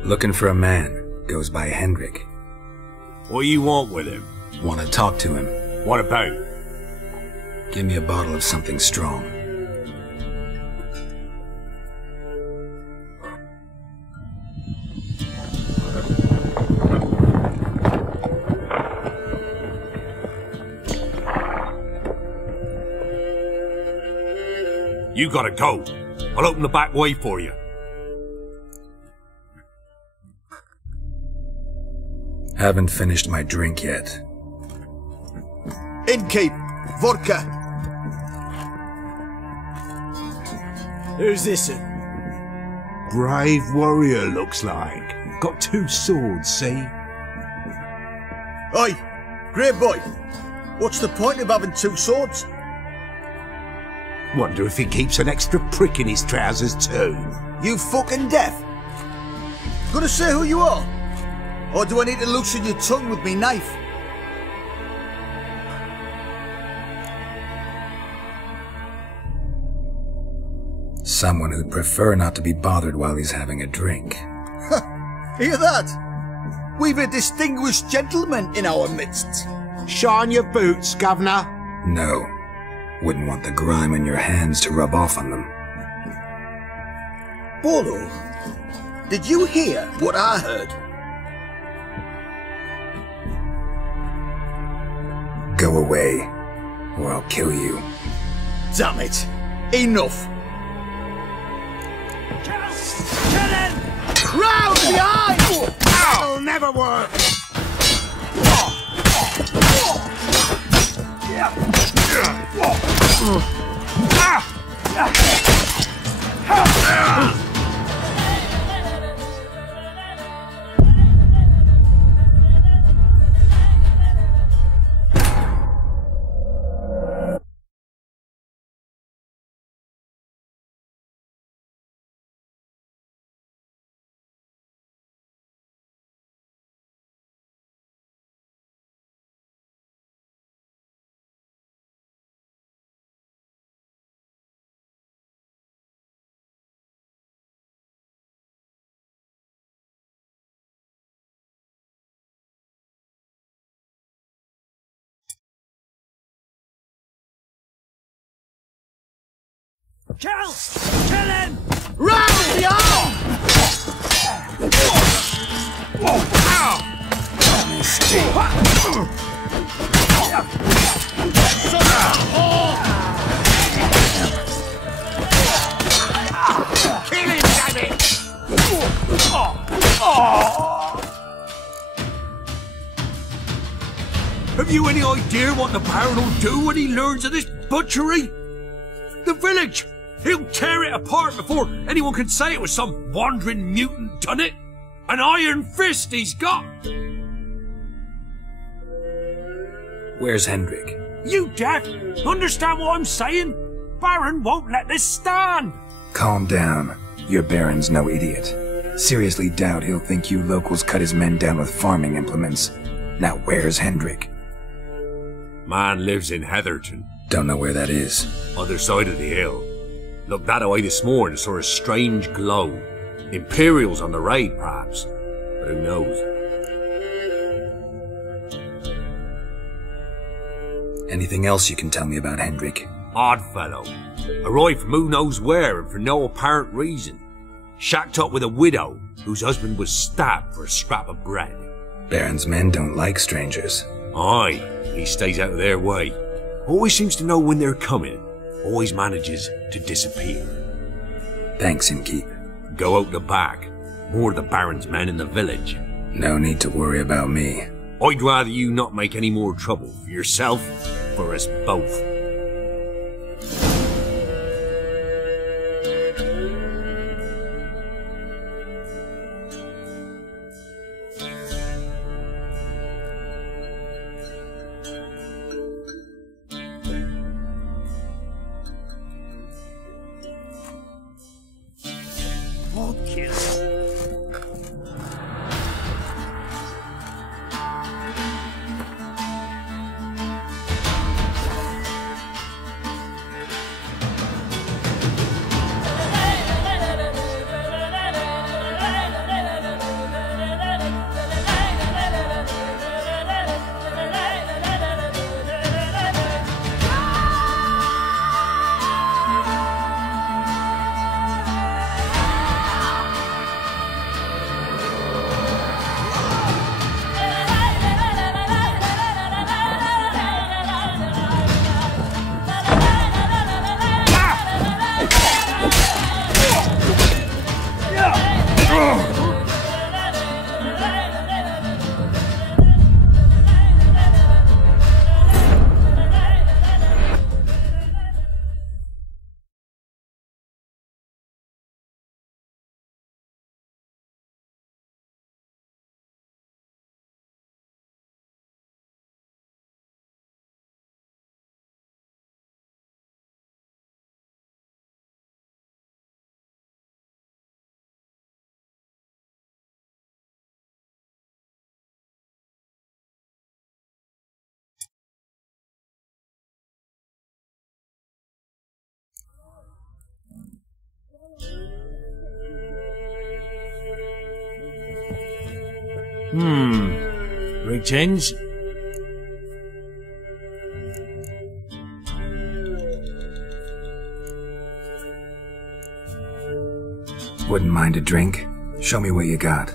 Looking for a man. Goes by Hendrik. What you want with him? Want to talk to him. What about? Give me a bottle of something strong. You gotta go. I'll open the back way for you. Haven't finished my drink yet. Innkeep, vodka. Who's this? Brave warrior, looks like. Got 2 swords, see? Oi, great boy. What's the point of having 2 swords? Wonder if he keeps an extra prick in his trousers too. You fucking deaf? Gonna say who you are? Or do I need to loosen your tongue with me knife? Someone who'd prefer not to be bothered while he's having a drink. Hear that? We've a distinguished gentleman in our midst. Shine your boots, Governor. No. Wouldn't want the grime in your hands to rub off on them. Bolo, did you hear what I heard? Go away, or I'll kill you. Damn it. Enough. Kill him! Round behind! That'll never work! Kill him! Round the arm! Kill him, damn it! Have you any idea what the Baron will do when he learns of this butchery? The village! He'll tear it apart before anyone can say it was some wandering mutant done it. An iron fist he's got! Where's Hendrik? You deaf? Understand what I'm saying? Baron won't let this stand! Calm down. Your Baron's no idiot. Seriously doubt he'll think you locals cut his men down with farming implements. Now where's Hendrik? Man lives in Heatherton. Don't know where that is. Other side of the hill. Looked that away this morning, saw a strange glow. Imperials on the raid, perhaps. But who knows? Anything else you can tell me about Hendrik? Odd fellow. Arrived from who knows where and for no apparent reason. Shacked up with a widow whose husband was stabbed for a scrap of bread. Baron's men don't like strangers. Aye, he stays out of their way. Always seems to know when they're coming. Always manages to disappear. Thanks, Innkeep. Go out the back. More of the Baron's men in the village. No need to worry about me. I'd rather you not make any more trouble for yourself, for us both. Rig change. Wouldn't mind a drink? Show me what you got.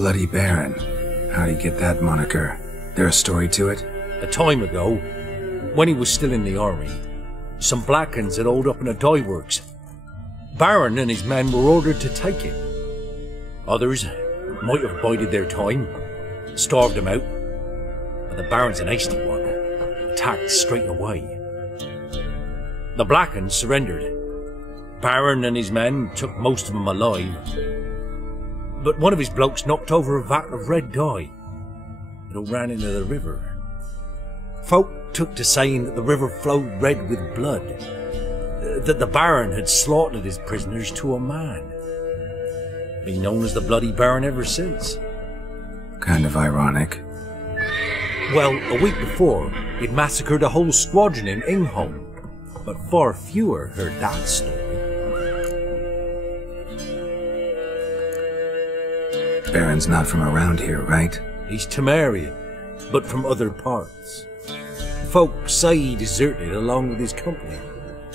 Bloody Baron. How'd he get that moniker? There a story to it? A time ago, when he was still in the army, some Blackens had holed up in a dye works. Baron and his men were ordered to take him. Others might have bided their time, starved him out, but the Baron's an hasty one, attacked straight away. The Blackens surrendered. Baron and his men took most of them alive, but one of his blokes knocked over a vat of red dye. It all ran into the river. Folk took to saying that the river flowed red with blood, that the Baron had slaughtered his prisoners to a man. Been known as the Bloody Baron ever since. Kind of ironic. Well, a week before, he'd massacred a whole squadron in Ingholm, but far fewer heard that story. Baron's not from around here, right? He's Temerian, but from other parts. Folk say he deserted along with his company.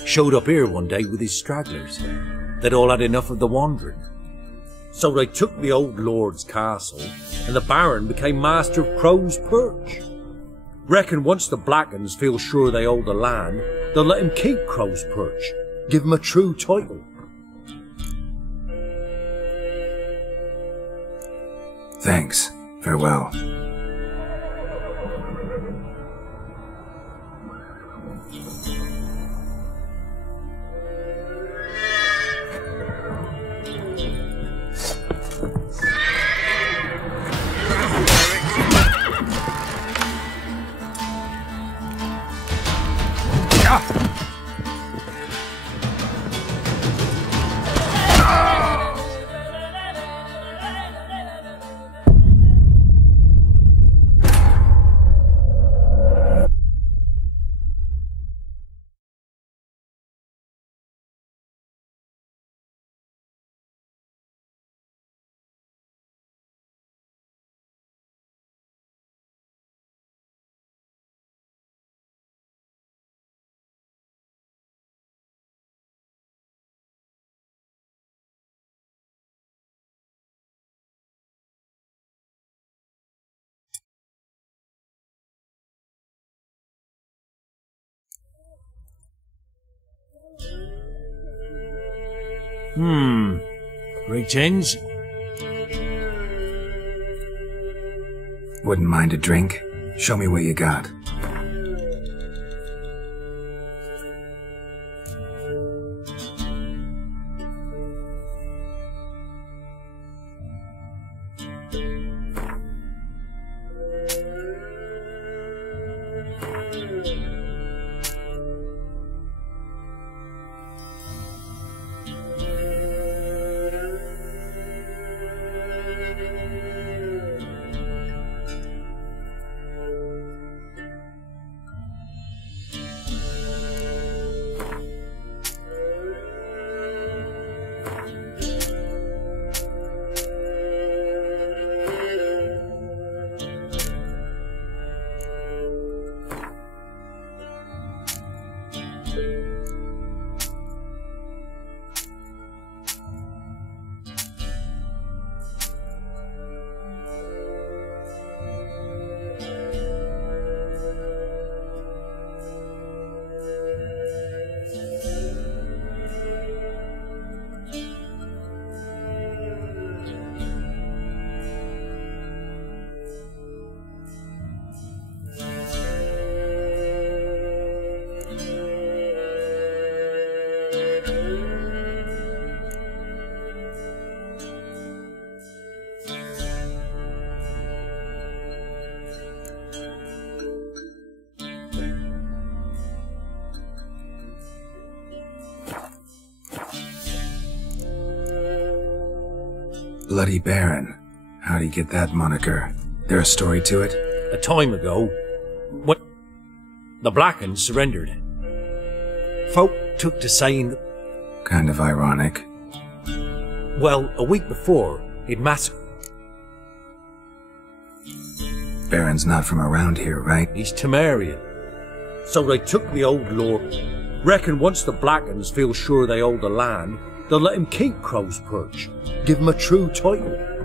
Showed up here one day with his stragglers. They'd all had enough of the wandering. So they took the old lord's castle, and the Baron became master of Crow's Perch. Reckon once the Blackens feel sure they hold the land, they'll let him keep Crow's Perch, give him a true title. Thanks. Farewell. Greetings. Wouldn't mind a drink? Show me what you got. Bloody Baron. How'd he get that moniker? There a story to it? A time ago, when the Blackens surrendered, folk took to saying... Kind of ironic. Well, a week before, he'd massacred... Baron's not from around here, right? He's Temerian. So they took the old lord. Reckon once the Blackens feel sure they hold the land, they'll let him keep Crow's Perch. Give him a true title.